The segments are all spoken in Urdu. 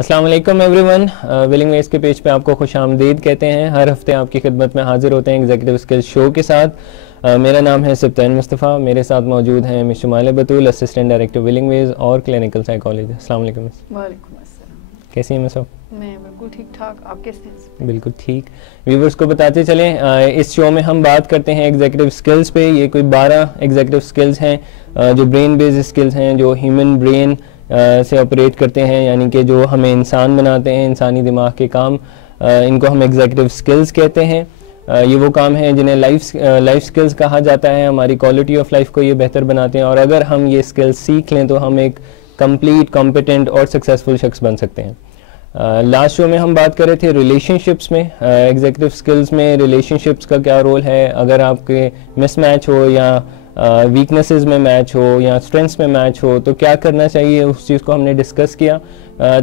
السلام علیکم ایوری ون، ولنگ ویز کے پیج پہ آپ کو خوش آمدید کہتے ہیں. ہر ہفتے آپ کی خدمت میں حاضر ہوتے ہیں ایگزیکٹو اسکلز شو کے ساتھ. میرا نام ہے سبطین مصطفیٰ. میرے ساتھ موجود ہیں مس شمال بطول، اسسٹنٹ ڈائریکٹر ولنگ ویز اور کلینکل سائیکالوجی. السلام علیکم. وعلیکم السلام. کیسی ہیں مس صاحب؟ میں بالکل ٹھیک ٹھاک. آپ کیسے ہیں؟ بالکل ٹھیک. ویورز کو بتاتے چلیں، اس شو میں ہم بات کرتے ہیں ایگزیکٹو اسکلز پہ. یہ کوئی 12 ایگزیکٹو اسکلز ہیں جو برین بیس اسکلز ہیں، جو ہیومن برین سے آپریٹ کرتے ہیں، یعنی کہ جو ہمیں انسان بناتے ہیں، انسانی دماغ کے کام، ان کو ہم ایگزیکٹو اسکلز کہتے ہیں. یہ وہ کام ہیں جنہیں لائف اسکلز کہا جاتا ہے. ہماری کوالٹی آف لائف کو یہ بہتر بناتے ہیں، اور اگر ہم یہ اسکلز سیکھ لیں تو ہم ایک کمپلیٹ، کمپیٹنٹ اور سکسیزفل شخص بن سکتے ہیں. لاسٹ شو میں ہم بات کر رہے تھے ریلیشن شپس میں. ایگزیکٹو اسکلز میں ریلیشن شپس کا کیا رول ہے. اگر آپ کے مس میچ ہو یا ویکنسز میں میچ ہو یا اسٹرینتھس میں میچ ہو تو کیا کرنا چاہیے، اس چیز کو ہم نے ڈسکس کیا.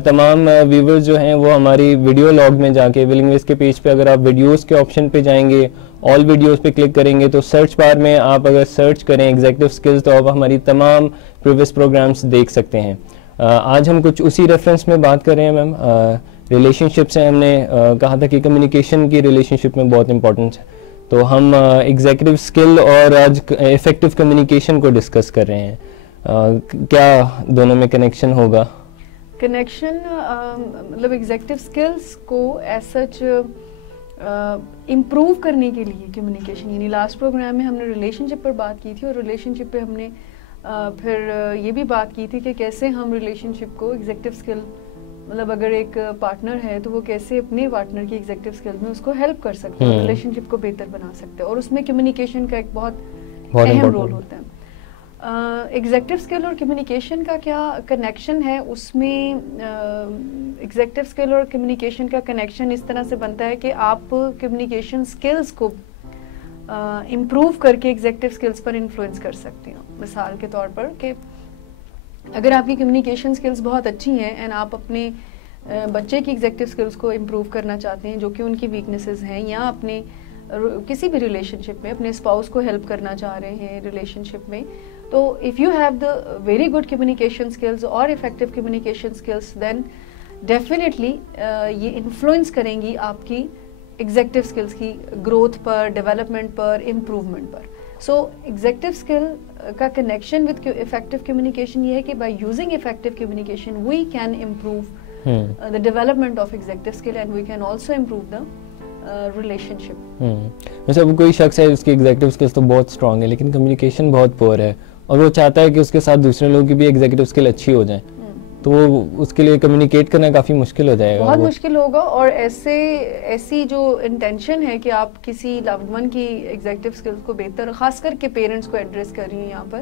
تمام ویورز جو ہیں وہ ہماری ویڈیو لاگ میں جا کے ولنگ ویز کے پیج پہ اگر آپ ویڈیوز کے آپشن پہ جائیں گے، آل ویڈیوز پہ کلک کریں گے تو سرچ بار میں آپ اگر سرچ کریں ایگزیکٹو اسکلز تو آپ ہماری تمام پریویس پروگرامس دیکھ سکتے ہیں. آج ہم کچھ اسی ریفرنس میں بات کر رہے ہیں میم. ریلیشن شپ سے ہم نے کہا تھا کہ کمیونیکیشن کی ریلیشن شپ میں بہت امپورٹنس ہے، تو ہم ایگزیکٹو اسکل اور آج افیکٹو کمیونیکیشن کو ڈسکس کر رہے ہیں. کیا دونوں میں کنیکشن ہوگا؟ کنیکشن مطلب ایگزیکٹو اسکلس کو ایز سچ امپروو کرنے کے لیے کمیونیکیشن، یعنی لاسٹ پروگرام میں ہم نے ریلیشن شپ پر بات کی تھی، اور ریلیشن شپ پہ ہم نے پھر یہ بھی بات کی تھی کہ کیسے ہم ریلیشن شپ کو ایگزیکٹو اسکل، مطلب اگر ایک پارٹنر ہے تو وہ کیسے اپنے پارٹنر کی ایگزیکٹو اسکل میں اس کو ہیلپ کر سکتے ہیں، ریلیشن شپ کو بہتر بنا سکتے ہیں، اور اس میں کمیونیکیشن کا ایک بہت اہم رول ہوتا ہے. ایگزیکٹو اسکل اور کمیونیکیشن کا کیا کنیکشن ہے؟ اس میں ایگزیکٹو اسکل اور کمیونیکیشن کا کنیکشن اس طرح سے بنتا ہے کہ آپ کمیونیکیشن اسکلس کو امپروو کر کے ایگزیکٹو اسکلس پر انفلوئنس کر سکتے ہیں. مثال کے طور پر کہ اگر آپ کی کمیونیکیشن اسکلس بہت اچھی ہیں اینڈ آپ اپنے بچے کی ایگزیکٹو اسکلس کو امپروو کرنا چاہتے ہیں جو کہ ان کی ویکنیسز ہیں، یا اپنے کسی بھی ریلیشن شپ میں اپنے اسپاؤس کو ہیلپ کرنا چاہ رہے ہیں ریلیشن شپ میں، تو if you have the very good communication skills اور effective communication skills then definitely یہ انفلوئنس کریں گی آپ کی ایگزیکٹو اسکلس کی گروتھ پر، ڈیولپمنٹ پر، امپروومنٹ پر. سو ایگزیکٹو اسکل کا کنیکشن وتھ افیکٹو کمیونیکیشن یہ ہے کہ by using effective communication we can improve the development of executive skill and we can also improve the relationship. ویسے اب کوئی شخص ہے جس کی ایگزیکٹو اسکلس تو بہت اسٹرانگ ہے لیکن کمیونیکیشن بہت پور ہے، اور وہ چاہتا ہے کہ اس کے ساتھ دوسرے لوگوں کی بھی ایگزیکٹو اسکل اچھی ہو جائیں، تو وہ اس کے لیے کمیونیکیٹ کرنا کافی مشکل ہو جائے گا. بہت مشکل ہوگا. اور ایسی جو انٹینشن ہے کہ آپ کسی لوڈ ون کی ایگزیکٹو اسکلس کو بہتر، خاص کر کے پیرنٹس کو ایڈریس کر رہی ہیں یہاں پر،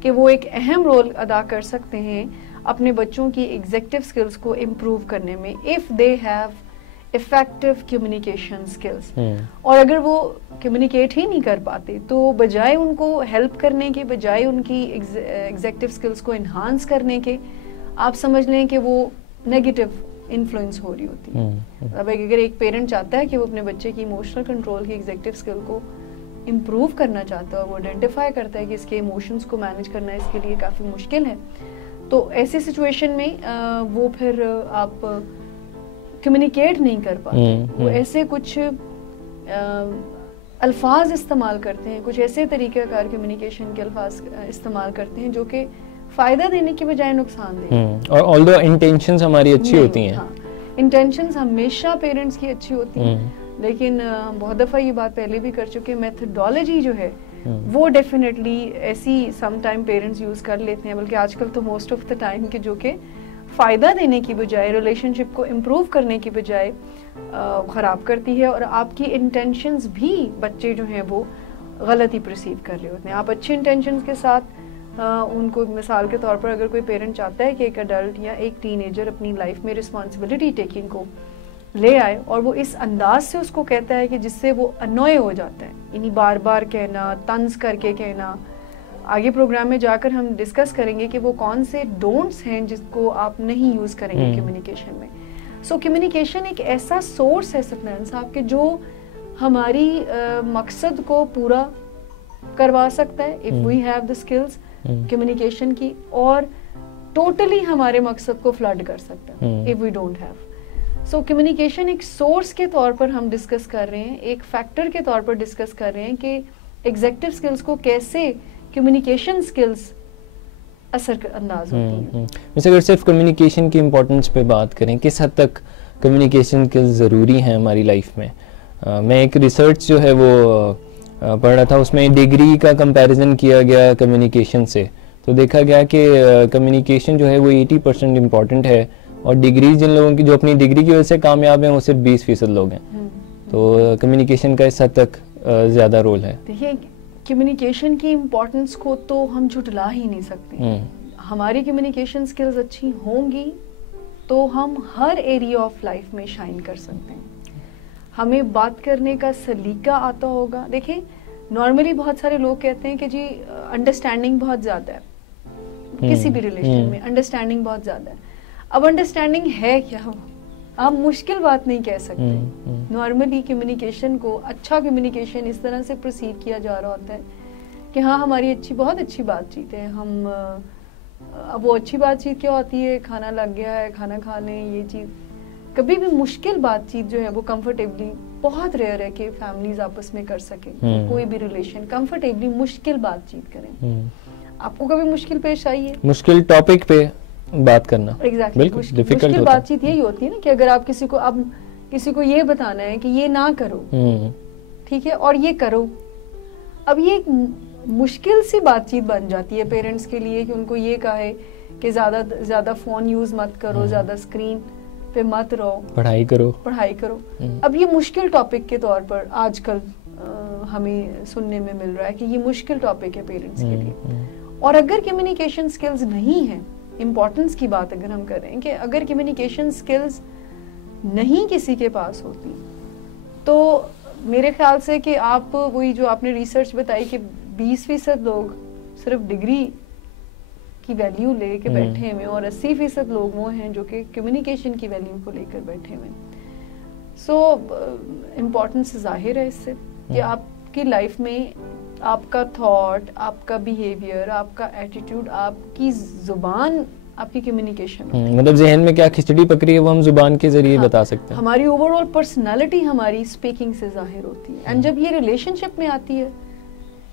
کہ وہ ایک اہم رول ادا کر سکتے ہیں اپنے بچوں کی ایگزیکٹو اسکلس کو امپروو کرنے میں if they have effective communication skills. اور اگر وہ کمیونیکیٹ ہی نہیں کر پاتے تو بجائے ان کو ہیلپ کرنے کے، بجائے ان کی ایگزیکٹو اسکلس کو انہانس کرنے کے، آپ سمجھ لیں کہ وہ نیگیٹو انفلوئنس ہو رہی ہوتی ہے. اب اگر ایک پیرنٹ چاہتا ہے کہ وہ اپنے بچے کی ایموشنل کنٹرول کی ایگزیکٹو اسکل کو امپروو کرنا چاہتا ہے، وہ آئیڈینٹیفائی کرتا ہے کہ اس کے ایموشنس کو مینیج کرنا اس کے لیے کافی مشکل ہے، تو ایسی سچویشن میں وہ پھر آپ کمیونیکیٹ نہیں کر پاتے. وہ ایسے کچھ الفاظ استعمال کرتے ہیں، کچھ ایسے طریقہ کار کمیونیکیشن کے الفاظ استعمال کرتے ہیں جو کہ فائدہ دینے کی بجائے نقصان دہ. اور آلدو انٹینشنز ہماری اچھی ہوتی ہیں، انٹینشنز ہمیشہ پیرنٹس کی اچھی ہوتی ہیں، لیکن ہم بہت دفعہ یہ بات پہلے بھی کر چکے، میتھڈالوجی جو ہے وہ ڈیفینیٹلی ایسی سم ٹائم پیرنٹس یوز کر لیتے ہیں، بلکہ آج کل تو موسٹ آف دا ٹائم کہ جو کہ فائدہ دینے کی بجائے، ریلیشن شپ کو امپروو کرنے کی بجائے خراب کرتی ہے، اور آپ کی انٹینشنز بھی بچے جو ہیں وہ غلط ہی پرسیو کر رہے ہوتے ہیں. آپ اچھی انٹینشنز کے ساتھ ان کو، مثال کے طور پر اگر کوئی پیرنٹ چاہتا ہے کہ ایک ایڈلٹ یا ایک ٹین ایجر اپنی لائف میں رسپانسبلٹی ٹیکنگ کو لے آئے، اور وہ اس انداز سے اس کو کہتا ہے کہ جس سے وہ انوئے ہو جاتا ہے، یعنی بار بار کہنا، طنز کر کے کہنا. آگے پروگرام میں جا کر ہم ڈسکس کریں گے کہ وہ کون سے ڈونٹس ہیں جس کو آپ نہیں یوز کریں گے کمیونیکیشن میں. سو کمیونیکیشن ایک ایسا سورس ہے سفنان صاحب کہ جو ہماری مقصد کو پورا کروا سکتا ہے if we have the skills communication کی، اور ٹوٹلی ہمارے مقصد کو فلڈ کر سکتا ہے if we don't have. So communication ایک سورس کے طور پر ہم ڈسکس کر رہے ہیں, ایک فیکٹر کے طور پر ڈسکس کر رہے ہیں کہ ایگزیکٹو اسکلس کو کیسے کمیونیکیشن اسکلس اثر انداز ہوتی ہیں. ویسے اگر صرف کمیونیکیشن کی امپورٹنس پہ بات کریں, کس حد تک کمیونیکیشن اسکلز ضروری ہیں ہماری لائف میں؟ میں ایک ریسرچ جو ہے وہ پڑھ رہا تھا, اس میں ڈگری کا کمپیریزن کیا گیا کمیونیکیشن سے, تو دیکھا گیا کہ کمیونیکیشن جو ہے وہ 80% امپورٹنٹ ہے, اور ڈگری جن لوگوں کی جو اپنی ڈگری کی وجہ سے کامیاب ہیں وہ صرف 20% لوگ ہیں. تو کمیونیکیشن کا اس حد تک زیادہ رول ہے. دیکھیے کمیونیکیشن کی امپورٹنس کو تو ہم جھٹلا ہی نہیں سکتے. ہماری کمیونیکیشن اسکلز اچھی ہوں گی تو ہم ہر ایریا آف لائف میں شائن کر سکتے ہیں. ہمیں بات کرنے کا سلیقہ آتا ہوگا. دیکھیں نارملی بہت سارے لوگ کہتے ہیں کہ جی انڈرسٹینڈنگ بہت زیادہ ہے, کسی بھی ریلیشن میں انڈرسٹینڈنگ بہت زیادہ ہے. اب انڈرسٹینڈنگ ہے کیا, آپ مشکل بات نہیں کہہ سکتے. نارملی کمیونیکیشن کو, اچھا کمیونیکیشن اس طرح سے پروسیڈ کیا جا رہا ہوتا ہے کہ ہاں ہماری بہت اچھی بات چیت ہے, ہم اب وہ اچھی بات چیت کیا ہوتی ہے, کھانا لگ گیا ہے کھانا کھا لیں, یہ چیز. کبھی بھی مشکل بات چیت جو ہے وہ کمفرٹیبلی, بہت ریئر ہے کہ فیملیز آپس میں کر سکیں, کوئی بھی ریلیشن کمفرٹیبلی مشکل بات چیت کریں. آپ کو کبھی مشکل پیش آئی ہے؟ مشکل ٹاپک پہ بات کرنا ایگزیکٹلی مشکل بات چیت یہی ہوتی ہے نا کہ اگر آپ کسی کو یہ بتانا ہے کہ یہ نہ کرو, ٹھیک ہے, اور یہ کرو. اب یہ ایک مشکل سی بات چیت بن جاتی ہے پیرنٹس کے لیے کہ ان کو یہ کہے کہ زیادہ فون یوز مت کرو, زیادہ اسکرین پہ مت رہو, پڑھائی کرو. اب یہ مشکل ٹاپک کے طور پر آج کل ہمیں سننے میں مل رہا ہے کہ یہ مشکل ٹاپک ہے پیرنٹس کے لیے. اور اگر کمیونیکیشن اسکلز نہیں ہیں, امپورٹنس کی بات اگر ہم کریں کہ اگر کمیونیکیشن اسکلز نہیں کسی کے پاس ہوتی تو میرے خیال سے کہ آپ وہی جو آپ نے ریسرچ بتائی کہ 20% لوگ صرف ڈگری کی ویلیو لے کے بیٹھے ہوئے اور 80% لوگ وہ ہیں جو کہ کمیونیکیشن کی ویلیو کو لے کر بیٹھے ہوئے. سو امپورٹنس ظاہر ہے اس سے کہ آپ کی لائف میں آپ کا تھاٹ, آپ کا بیہیویئر, آپ کا ایٹیٹیوڈ, آپ کی زبان, آپ کی کمیونیکیشن, مطلب ذہن میں کیا کھچڑی پکڑی ہے وہ ہم زبان کے ذریعے بتا سکتے ہیں. ہماری اوور آل پرسنالٹی ہماری اسپیکنگ سے ظاہر ہوتی ہے. اینڈ جب یہ ریلیشن شپ میں آتی ہے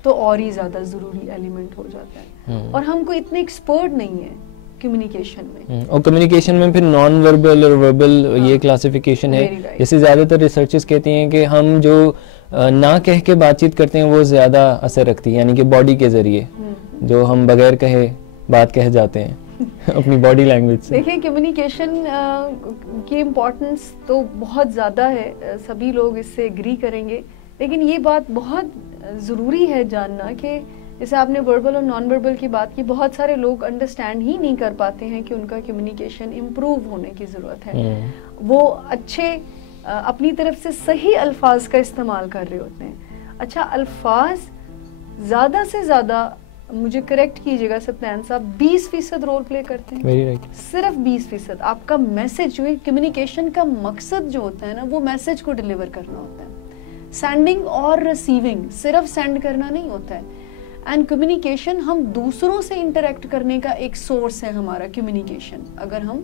تو اور ہی زیادہ ضروری ایلیمنٹ ہو جاتا ہے. اور ہم کو اتنے ایکسپرٹ نہیں ہے کمیونیکیشن میں. اور کمیونیکیشن میں پھر نان وربل اور وربل یہ کلاسیفیکیشن ہے. جیسے زیادہ تر ریسرچز کہتی ہیں کہ ہم جو نہ کہہ کے بات چیت کرتے ہیں وہ زیادہ اثر رکھتی ہے, یعنی کہ باڈی کے ذریعے جو ہم بغیر کہے بات کہہ جاتے ہیں اپنی باڈی لینگویج سے. دیکھیں کمیونیکیشن کی امپورٹنس تو بہت زیادہ ہے, سبھی لوگ اس سے ایگری کریں گے, لیکن یہ بات بہت ضروری ہے جاننا کہ جیسے آپ نے وربل اور نان وربل کی بات کی, بہت سارے لوگ انڈرسٹینڈ ہی نہیں کر پاتے ہیں کہ ان کا کمیونیکیشن امپروو ہونے کی ضرورت ہے. وہ اچھے اپنی طرف سے صحیح الفاظ کا استعمال کر رہے ہوتے ہیں. اچھا الفاظ زیادہ سے زیادہ, مجھے کریکٹ کیجیے گا سپنان صاحب, 20% رول پلے کرتے ہیں, صرف 20%. آپ کا میسج جو ہے, کمیونیکیشن کا مقصد جو ہوتا ہے نا وہ میسج کو ڈیلیور کرنا ہوتا ہے. سینڈنگ اور ریسیونگ, صرف سینڈ کرنا نہیں ہوتا ہے. اینڈ کمیونیکیشن ہم دوسروں سے انٹریکٹ کرنے کا ایک سورس ہے ہمارا کمیونیکیشن. اگر ہم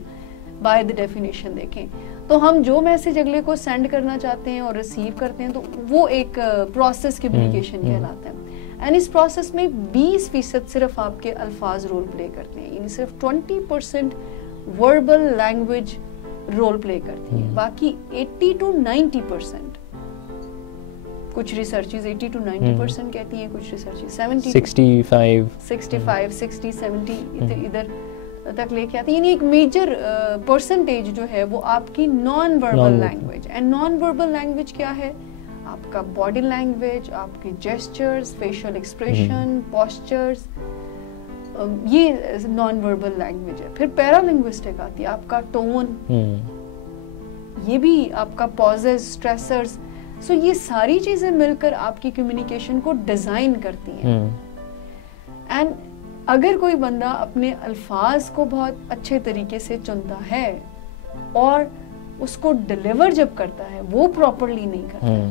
بائی دی ڈیفینیشن دیکھیں تو ہم جو میسج اگلے کو سینڈ کرنا چاہتے ہیں اور ریسیو کرتے ہیں تو وہ ایک پروسیس کمیونیکیشن کہلاتا ہے. اینڈ اس پروسیس میں 20% صرف آپ کے الفاظ رول پلے کرتے ہیں, یعنی صرف 20% وربل لینگویج رول پلے کرتی ہے. باقی 80 to 90%, کچھ ریسرچز 80 to 90% کہتی ہیں, کچھ ریسرچز 65 60 70 ادھر تک لے کے آتی ہے. یعنی ایک میجر پرسنٹیج جو ہے وہ آپ کی non verbal language. And non verbal language کیا ہے؟ آپ کا باڈی لینگویج, آپ کے جیسچرز, فیشل ایکسپریشن, پوسچرز, یہ نان وربل لینگویج ہے. پھر پیرا لنگوسٹک آتی ہے, آپ کا ٹون, یہ بھی آپ کا پازز, اسٹریسرز. سو یہ ساری چیزیں مل کر آپ کی کمیونیکیشن کو ڈیزائن کرتی ہیں. اینڈ اگر کوئی بندہ اپنے الفاظ کو بہت اچھے طریقے سے چنتا ہے اور اس کو ڈیلیور جب کرتا ہے وہ پراپرلی نہیں کرتا,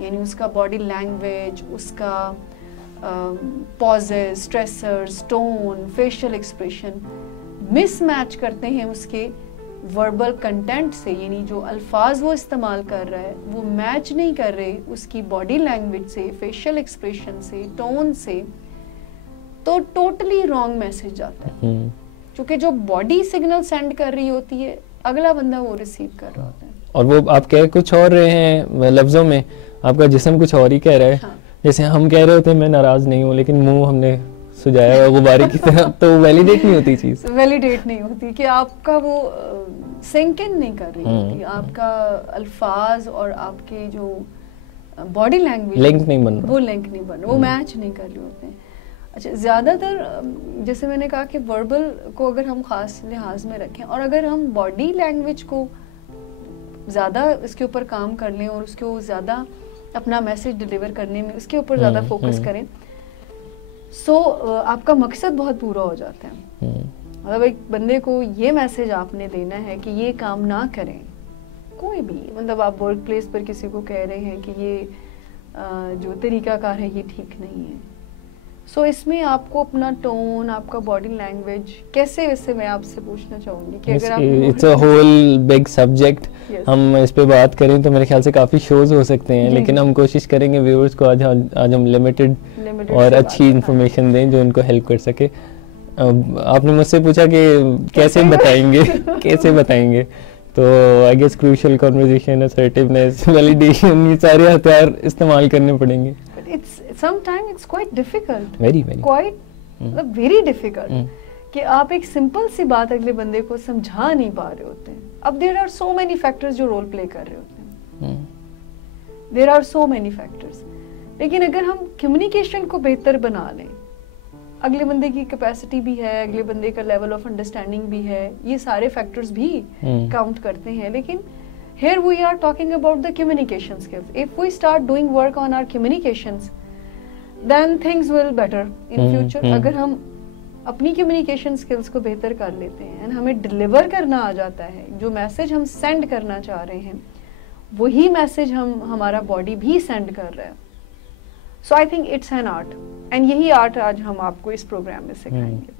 یعنی اس کا باڈی لینگویج, اس کا pauses, stressors, tone, facial expression مس میچ کرتے ہیں اس کے وربل کنٹینٹ سے, یعنی جو الفاظ وہ استعمال کر رہا ہے وہ میچ نہیں کر رہے اس کی باڈی لینگویج سے, فیشل ایکسپریشن سے, ٹون سے, تو ٹوٹلی رانگ میسج جاتا ہے. چونکہ جو باڈی سگنل سینڈ کر رہی ہوتی ہے اگلا بندہ وہ ریسیو کر رہا ہوتا ہے, اور وہ آپ کہہ کچھ اور رہے ہیں لفظوں میں, آپ کا جسم کچھ اور ہی کہہ رہا ہے. جیسے ہم کہہ رہے ہوتے ہیں میں ناراض نہیں ہوں, لیکن منہ ہم نے سجایا ہوا غبارے کی طرح, تو ویلیڈیٹ نہیں ہوتی چیز, ویلیڈیٹ نہیں ہوتی کہ آپ کا وہ سنک ان نہیں کر رہی ہوتی, آپ کا الفاظ اور آپ کے جو باڈی لینگویج لنک نہیں بن رہا, وہ لنک نہیں بن رہا, وہ میچ نہیں کر رہے ہوتے ہیں. اچھا, زیادہ تر جیسے میں نے کہا کہ وربل کو اگر ہم خاص لحاظ میں رکھیں اور اگر ہم باڈی لینگویج کو زیادہ اس کے اوپر کام کر لیں اور اس کو زیادہ اپنا میسج ڈلیور کرنے میں اس کے اوپر زیادہ فوکس کریں, سو آپ کا مقصد بہت پورا ہو جاتا ہے. مطلب ایک بندے کو یہ میسج آپ نے دینا ہے کہ یہ کام نہ کریں, کوئی بھی, مطلب آپ ورک پلیس پر کسی کو کہہ رہے ہیں کہ یہ جو طریقہ کار ہے یہ ٹھیک نہیں ہے, سو اس میں آپ کو اپنا ٹون, آپ کا باڈی لینگویج کیسے, ویسے میں آپ سے پوچھنا چاہوں گی کہ اگر آپ it's a whole big subject, ہم اس پہ بات کریں تو میرے خیال سے کافی شوز ہو سکتے ہیں, لیکن ہم کوشش کریں گے ویورز کو آج ہم لمیٹڈ اور اچھی انفارمیشن دیں جو ان کو ہیلپ کر سکے. آپ نے مجھ سے پوچھا کہ کیسے بتائیں گے, تو I guess crucial conversation, assertiveness, validation, یہ سارے ہتھیار استعمال کرنے پڑیں گے. sometimes it's quite difficult, very very difficult کہ آپ ایک سمپل سی بات اگلے بندے کو سمجھا نہیں پا رہے ہوتے ہیں. اب there are so many factors جو رول پلے کر رہے ہوتے ہیں, there are so many factors, لیکن اگر ہم کمیونیکیشن کو بہتر بنا لیں, اگلے بندے کی کیپیسٹی بھی ہے, اگلے بندے کا لیول آف انڈرسٹینڈنگ بھی ہے, یہ سارے فیکٹرز بھی کاؤنٹ کرتے ہیں, لیکن here we are talking about the communication skills. If we start doing work on our communications, then things will better in future. اگر ہم اپنی کمیونیکیشن اسکلس کو بہتر کر لیتے ہیں and ہمیں ڈلیور کرنا آ جاتا ہے, جو میسج ہم سینڈ کرنا چاہ رہے ہیں وہی میسج ہمارا باڈی بھی سینڈ کر رہا ہے. So I think it's an art, and یہی آرٹ آج ہم آپ کو اس پروگرام میں سکھائیں گے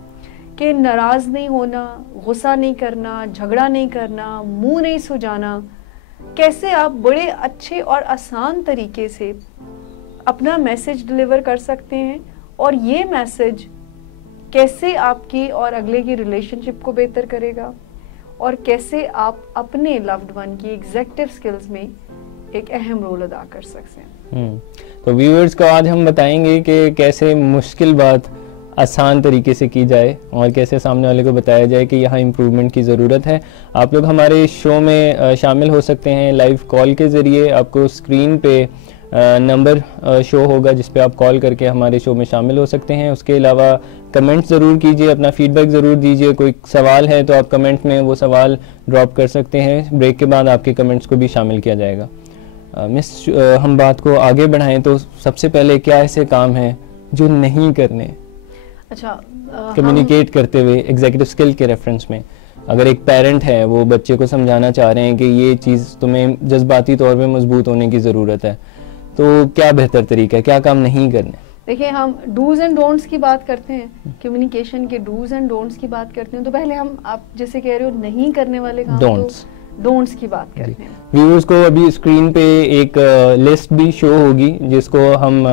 کہ ناراض نہیں ہونا, غصہ نہیں کرنا, جھگڑا نہیں کرنا, منہ نہیں سجانا, کیسے آپ بڑے اچھے اور آسان طریقے سے اپنا میسج ڈلیور کر سکتے ہیں, اور یہ میسج کیسے آپ کی اور اگلے کی ریلیشن شپ کو بہتر کرے گا, اور کیسے آپ اپنے لوڈ ون کی ایگزیکٹو سکلز میں ایک اہم رول ادا کر سکتے ہیں. تو ویورز کو آج ہم بتائیں گے کہ کیسے مشکل بات آسان طریقے سے کی جائے اور کیسے سامنے والے کو بتایا جائے کہ یہاں امپرومنٹ کی ضرورت ہے. آپ لوگ ہمارے شو میں شامل ہو سکتے ہیں لائیو کال کے ذریعے. آپ کو اسکرین پہ نمبر شو ہوگا جس پہ آپ کال کر کے ہمارے شو میں شامل ہو سکتے ہیں. اس کے علاوہ کمنٹ ضرور کیجئے, اپنا فیڈ بیک ضرور دیجئے. کوئی سوال ہے تو آپ کمنٹ میں وہ سوال ڈراپ کر سکتے ہیں. بریک کے بعد آپ کے کمنٹس کو بھی شامل کیا جائے گا. مس, ہم بات کو آگے بڑھائیں تو سب سے پہلے کیا ایسے کام ہیں جو نہیں کرنے؟ اچھا, کمیونیکیٹ کرتے ہوئے ایگزیکٹو اسکل کے ریفرنس میں اگر ایک پیرنٹ ہے وہ بچے کو سمجھانا چاہ رہے ہیں کہ یہ چیز تمہیں جذباتی طور پہ مضبوط ہونے کی ضرورت ہے, تو کیا بہتر طریقہ ہے, کیا کام نہیں کرنے؟ دیکھیں, ہم ڈوز اینڈ ڈونٹس کی بات کرتے ہیں, کمیونیکیشن کے ڈوز اینڈ ڈونٹس کی بات کرتے ہیں, تو پہلے ہم آپ جیسے کہہ رہے ہو نہیں کرنے والے کام ڈونٹس کی بات کرتے ہیں. ویورز کو ابھی اسکرین پہ ایک لسٹ بھی شو ہوگی جس کو ہم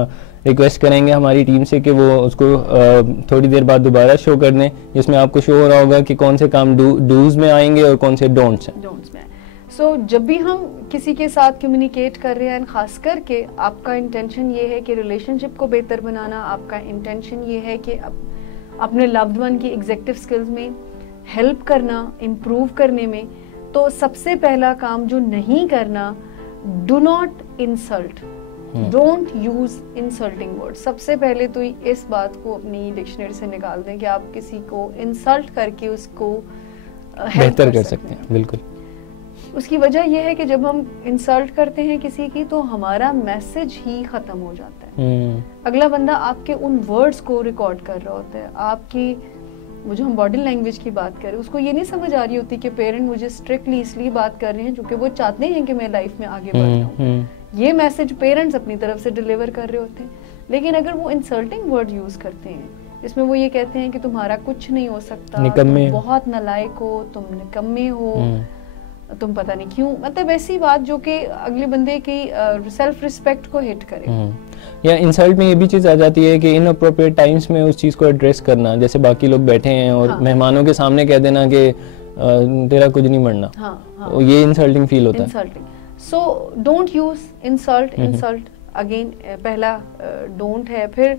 ریکویسٹ کریں گے ہماری ٹیم سے کہ وہ اس کو تھوڑی دیر بعد دوبارہ شو کر دیں, جس میں آپ کو شو ہو رہا ہوگا کہ کون سے کام ڈوز میں آئیں گے اور کون سے ڈونٹس ہیں. سو جب بھی ہم کسی کے ساتھ کمیونیکیٹ کر رہے ہیں, خاص کر کے آپ کا انٹینشن یہ ہے کہ ریلیشن شپ کو بہتر بنانا, آپ کا انٹینشن یہ ہے کہ اپنے لوڈ ون کی ایگزیکٹو اسکلز میں ہیلپ کرنا, امپروو کرنے میں, تو سب سے پہلا کام جو نہیں کرنا, do not insult, don't use insulting word. سب سے پہلے تو اس بات کو اپنی ڈکشنری سے نکال دیں کہ آپ کسی کو انسلٹ کر کے اس کو بہتر کر سکتے ہیں. بالکل. اس کی وجہ یہ ہے کہ جب ہم انسلٹ کرتے ہیں کسی کی تو ہمارا میسج ہی ختم ہو جاتا ہے. اگلا بندہ آپ کے ان ورڈز کو ریکارڈ کر رہا ہوتا ہے, آپ کی وہ جو ہم باڈی لینگویج کی بات کر رہے ہیں, اس کو یہ نہیں سمجھ آ رہی ہوتی کہ پیرنٹ مجھے اسٹرکٹلی اس لیے بات کر رہے ہیں کیونکہ وہ چاہتے ہیں کہ میں لائف میں آگے بڑھ جاؤں. یہ میسج پیرنٹس اپنی طرف سے ڈلیور کر رہے ہوتے ہیں. لیکن اگر وہ انسلٹنگ ورڈ یوز کرتے ہیں جس میں وہ یہ کہتے ہیں کہ تمہارا کچھ نہیں ہو سکتا, تم بہت نالائق ہو, تم نکمے ہو, تم پتہ نہیں کیوں, مطلب ایسی بات جو کہ اگلے بندے کی سیلف ریسپیکٹ کو ہٹ کرے. یا انسلٹ میں یہ بھی چیز آ جاتی ہے کہ ان اپروپریٹ ٹائمس میں اس چیز کو ایڈریس کرنا, جیسے باقی لوگ بیٹھے ہیں اور مہمانوں کے سامنے کہہ دینا کہ تیرا کچھ نہیں مرنا, یہ انسلٹنگ فیل ہوتا ہے. So don't use insult again, پہلا ڈونٹ ہے. پھر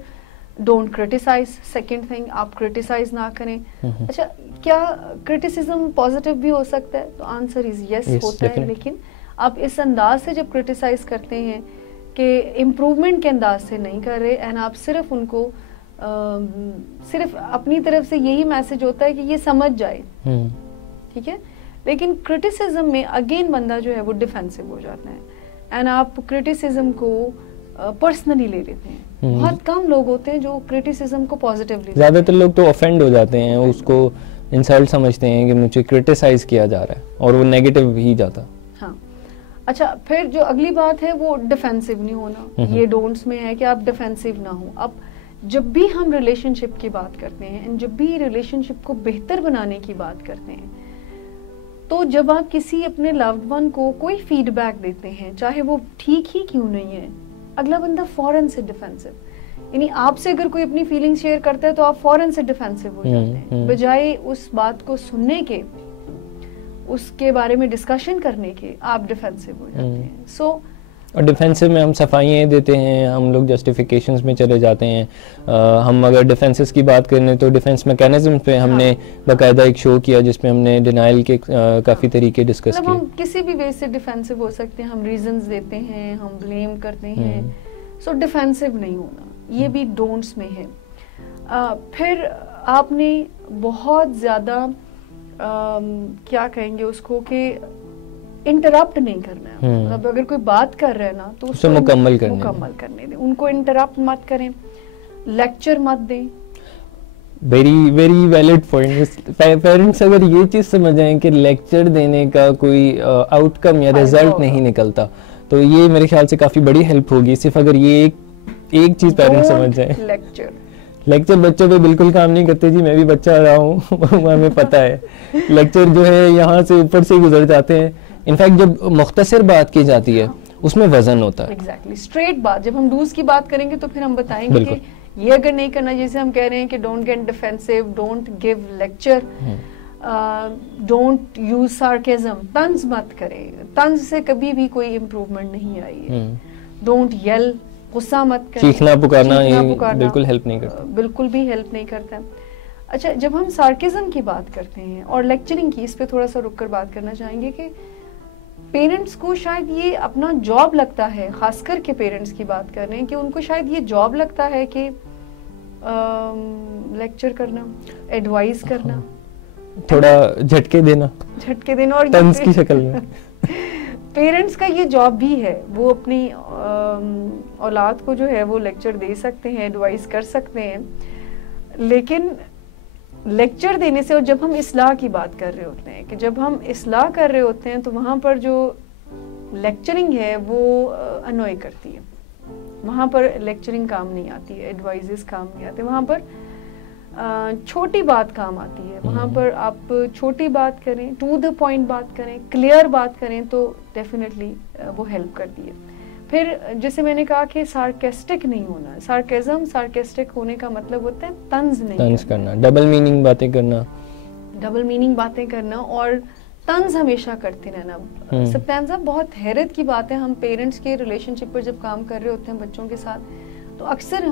ڈونٹ کرٹیسائز, سیکنڈ تھنگ آپ کرٹیسائز نہ کریں. اچھا, کیا کرٹیسزم پازیٹیو بھی ہو سکتا ہے؟ تو آنسر از یس ہوتا ہے, لیکن آپ اس انداز سے جب کرٹیسائز کرتے ہیں کہ امپروومنٹ کے انداز سے نہیں کر رہے, اینڈ آپ صرف ان کو صرف اپنی طرف سے یہی میسج ہوتا ہے کہ یہ سمجھ جائے, ٹھیک ہے, لیکن کرٹیسزم میں اگین بندہ جو ہے وہ ڈیفینسو ہو جاتا ہے, اینڈ آپ کرٹیسزم کو پرسنلی لے لیتے ہیں. بہت کم لوگ ہوتے ہیں جو کرٹیسزم کو پازیٹیولی, زیادہ تر لوگ تو آفینڈ ہو جاتے ہیں, اس کو انسلٹ سمجھتے ہیں کہ مجھے کرٹیسائز کیا جا رہا ہے, اور وہ نیگیٹو ہی جاتا. ہاں, اچھا, پھر جو اگلی بات ہے وہ ڈیفینسو نہیں ہونا. یہ ڈونٹس میں ہے کہ آپ ڈیفینسو نہ ہوں. اب جب بھی ہم ریلیشن شپ کی بات کرتے ہیں, جب بھی ریلیشن شپ کو بہتر بنانے کی بات کرتے ہیں, تو جب آپ کسی اپنے لوڈ ون کو کوئی فیڈ بیک دیتے ہیں, چاہے وہ ٹھیک ہی کیوں نہیں ہے, اگلا بندہ فوراً سے ڈیفینسو, یعنی آپ سے اگر کوئی اپنی فیلنگ شیئر کرتا ہے تو آپ فوراً سے ڈیفینسو ہو جاتے ہیں, بجائے اس بات کو سننے کے, اس کے بارے میں ڈسکشن کرنے کے, آپ ڈیفینسو ہو جاتے ہیں. سو اور ڈیفینسو میں ہم صفائیاں دیتے ہیں, ہم لوگ جسٹیفیکیشنز میں چلے جاتے ہیں. ہم اگر ڈیفینسز کی بات کریں تو ڈیفینس میکینزم پہ ہم نے باقاعدہ ایک شو کیا جس میں ہم نے ڈینائل کے کافی طریقے ڈسکس کیے. ہم کسی بھی وے سے ڈیفینسو ہو سکتے ہیں, ہم ریزنز دیتے ہیں, ہم بلیم کرتے ہیں. سو ڈیفینسو نہیں ہونا, یہ بھی ڈونٹس میں ہے. پھر آپ نے بہت زیادہ کیا کہیں گے اس کو کہ انٹرپٹ نہیں کرنا ہے. مطلب اگر کوئی بات کر رہا ہے نا تو اس کو مکمل کرنے دیں, ان کو انٹرپٹ مت کریں, لیکچر مت دیں. Very very valid point. Parents اگر یہ چیز سمجھ جائیں کہ لیکچر دینے کا کوئی آؤٹ کم یا ریزلٹ نہیں نکلتا, تو یہ میرے خیال سے کافی بڑی ہیلپ ہوگی. صرف اگر یہ ایک چیز پیرنٹس سمجھ جائیں. لیکچر بچوں پہ بالکل کام نہیں کرتے جی, میں بھی بچہ رہا ہوں, ہمیں پتہ ہے. لیکچر جو ہے یہاں سے اوپر سے گزر جاتے ہیں. انفیکٹ جب مختصر بات کی جاتی ہے اس میں وزن ہوتا ہے. ایگزیکٹلی, اسٹریٹ بات. جب ہم ڈوز کی بات کریں گے تو پھر ہم بتائیں گے کہ یہ اگر نہیں کرنا, جیسے ہم کہہ رہے ہیں کہ don't get defensive, don't give lecture, don't use sarcasm, طنز مت کرے, طنز سے کبھی بھی کوئی امپروومنٹ نہیں آئی ہے. ڈونٹ یل, غصہ مت کرے. چیخنا پکارنا بالکل ہیلپ نہیں کرتا, بالکل بھی ہیلپ نہیں کرتا. اچھا, جب ہم سارکیزم کی بات کرتے ہیں اور لیکچرنگ کی, اس پہ تھوڑا سا رک کر بات کرنا چاہیں گے کہ پیرنٹس کو شاید یہ اپنا جاب لگتا ہے, خاص کر کے پیرنٹس کی بات کر رہے ہیں, کہ ان کو شاید یہ جاب لگتا ہے کہ لیکچر کرنا, ایڈوائز کرنا, تھوڑا جھٹکے دینا اور طنز کی شکل میں. پیرنٹس کا یہ جاب بھی ہے, وہ اپنی اولاد کو جو ہے وہ لیکچر دے سکتے ہیں, ایڈوائز کر سکتے ہیں, لیکن لیکچر دینے سے, اور جب ہم اصلاح کی بات کر رہے ہوتے ہیں, کہ جب ہم اصلاح کر رہے ہوتے ہیں تو وہاں پر جو لیکچرنگ ہے وہ انوائے کرتی ہے, وہاں پر لیکچرنگ کام نہیں آتی ہے, ایڈوائزز کام نہیں آتے, وہاں پر چھوٹی بات کام آتی ہے. وہاں پر آپ چھوٹی بات کریں, ٹو دا پوائنٹ بات کریں, کلیئر بات کریں, تو ڈیفینیٹلی وہ ہیلپ کرتی ہے. پھر جیسے میں نے کہا کہ سارکیسٹک نہیں ہونا. سارکیسٹک ہونے کا مطلب ہوتا ہے طنز نہیں کرنا, ڈبل میننگ باتیں کرنا, اور طنز ہمیشہ کرتے رہنا. سبطان صاحب, بہت حیرت کی بات ہے, ہم پیرنٹس کے ریلیشن شپ پر جب کام کر رہے ہوتے ہیں بچوں کے ساتھ, تو اکثر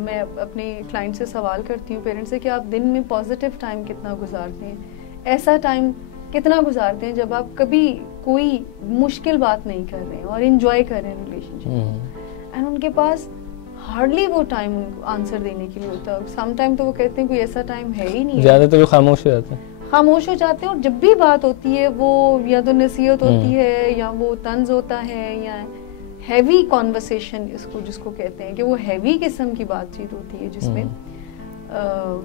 میں اپنے کلائنٹ سے سوال کرتی ہوں, پیرنٹس سے, کہ آپ دن میں پازیٹیو ٹائم کتنا گزارتے ہیں, ایسا ٹائم کتنا گزارتے ہیں جب آپ کبھی کوئی مشکل بات نہیں کر رہے ہیں اور انجوائے کر رہے ہیں ریلیشن شپ. اینڈ ان کے پاس ہارڈلی وہ ٹائم آنسر دینے کے لیے ہوتا ہے. سم ٹائم تو وہ کہتے ہیں کوئی ایسا ٹائم ہے ہی نہیں, زیادہ تر وہ خاموش ہو جاتے ہیں, اور جب بھی بات ہوتی ہے وہ یا تو نصیحت ہوتی ہے, یا وہ طنز ہوتا ہے, یا ہیوی کانورسیشن جس کو کہتے ہیں, کہ وہ ہیوی قسم کی بات چیت ہوتی ہے جس میں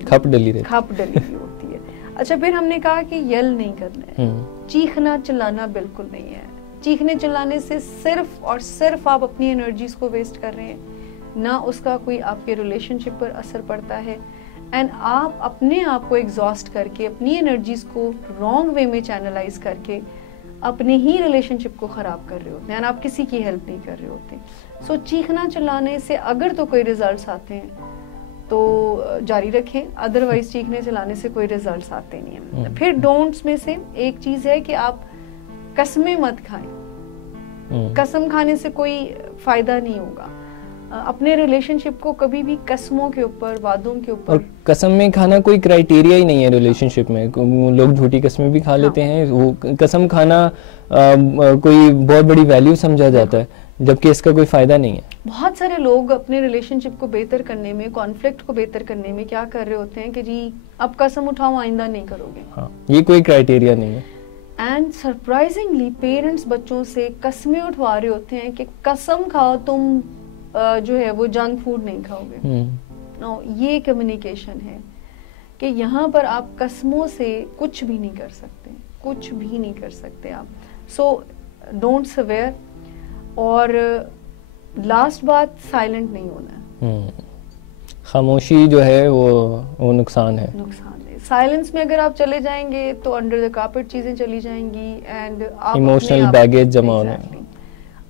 کھپ ڈلی ہوتی ہے. اچھا, پھر ہم نے کہا کہ یل نہیں کرنا ہے, چیخنا چلانا بالکل نہیں ہے. چیخنے چلانے سے صرف اور صرف آپ اپنی انرجیز کو ویسٹ کر رہے ہیں, نہ اس کا کوئی آپ کے ریلیشن شپ پر اثر پڑتا ہے, اینڈ آپ اپنے آپ کو ایگزاسٹ کر کے اپنی انرجیز کو رانگ وے میں چینلائز کر کے اپنے ہی ریلیشن شپ کو خراب کر رہے ہوتے ہیں، آپ کسی کی ہیلپ نہیں کر رہے ہوتے. سو چیخنا چلانے سے اگر تو کوئی ریزلٹس آتے ہیں تو جاری رکھیں، ادروائز چیخنے چلانے سے کوئی ریزلٹس آتے نہیں ہیں. پھر ڈونٹس میں سے ایک چیز ہے کہ آپ قسمیں مت کھائیں. قسم کھانے سے کوئی فائدہ نہیں ہوگا. اپنے ریلیشن شپ کو کبھی بھی قسموں کے اوپر، وعدوں کے اوپر. اور قسم میں کھانا کوئی کرائٹیریا ہی نہیں ہے ریلیشن شپ میں. لوگ جھوٹی قسمیں بھی کھا لیتے ہیں. وہ قسم کھانا کوئی بہت بڑی ویلیو سمجھا جاتا ہے، جبکہ اس کا کوئی فائدہ نہیں ہے. بہت سارے لوگ اپنے ریلیشن شپ کو بہتر کرنے میں، کانفلکٹ کو بہتر کرنے میں کیا کر رہے ہوتے ہیں کہ جی اب قسم اٹھاؤ آئندہ نہیں کرو گے. ہاں، یہ کوئی کرائٹیریا نہیں ہے. اینڈ سرپرائزنگلی پیرنٹس بچوں سے قسمیں اٹھوا رہے ہوتے ہیں کہ قسم کھاؤ تم جو ہے وہ جنک فوڈ نہیں کھاؤ گے. یہ کمیونیکیشن ہے کہ یہاں پر آپ قسموں سے کچھ بھی نہیں کر سکتے، کچھ بھی نہیں کر سکتے آپ. So don't severe. اور لاسٹ بات، سائلنٹ نہیں ہونا ہے. خاموشی جو ہے وہ نقصان ہے. سائلنس میں اگر آپ چلے جائیں گے تو انڈر دا کارپیٹ چیزیں چلی جائیں گی اینڈ ایموشنل بیگیج جمع ہونا.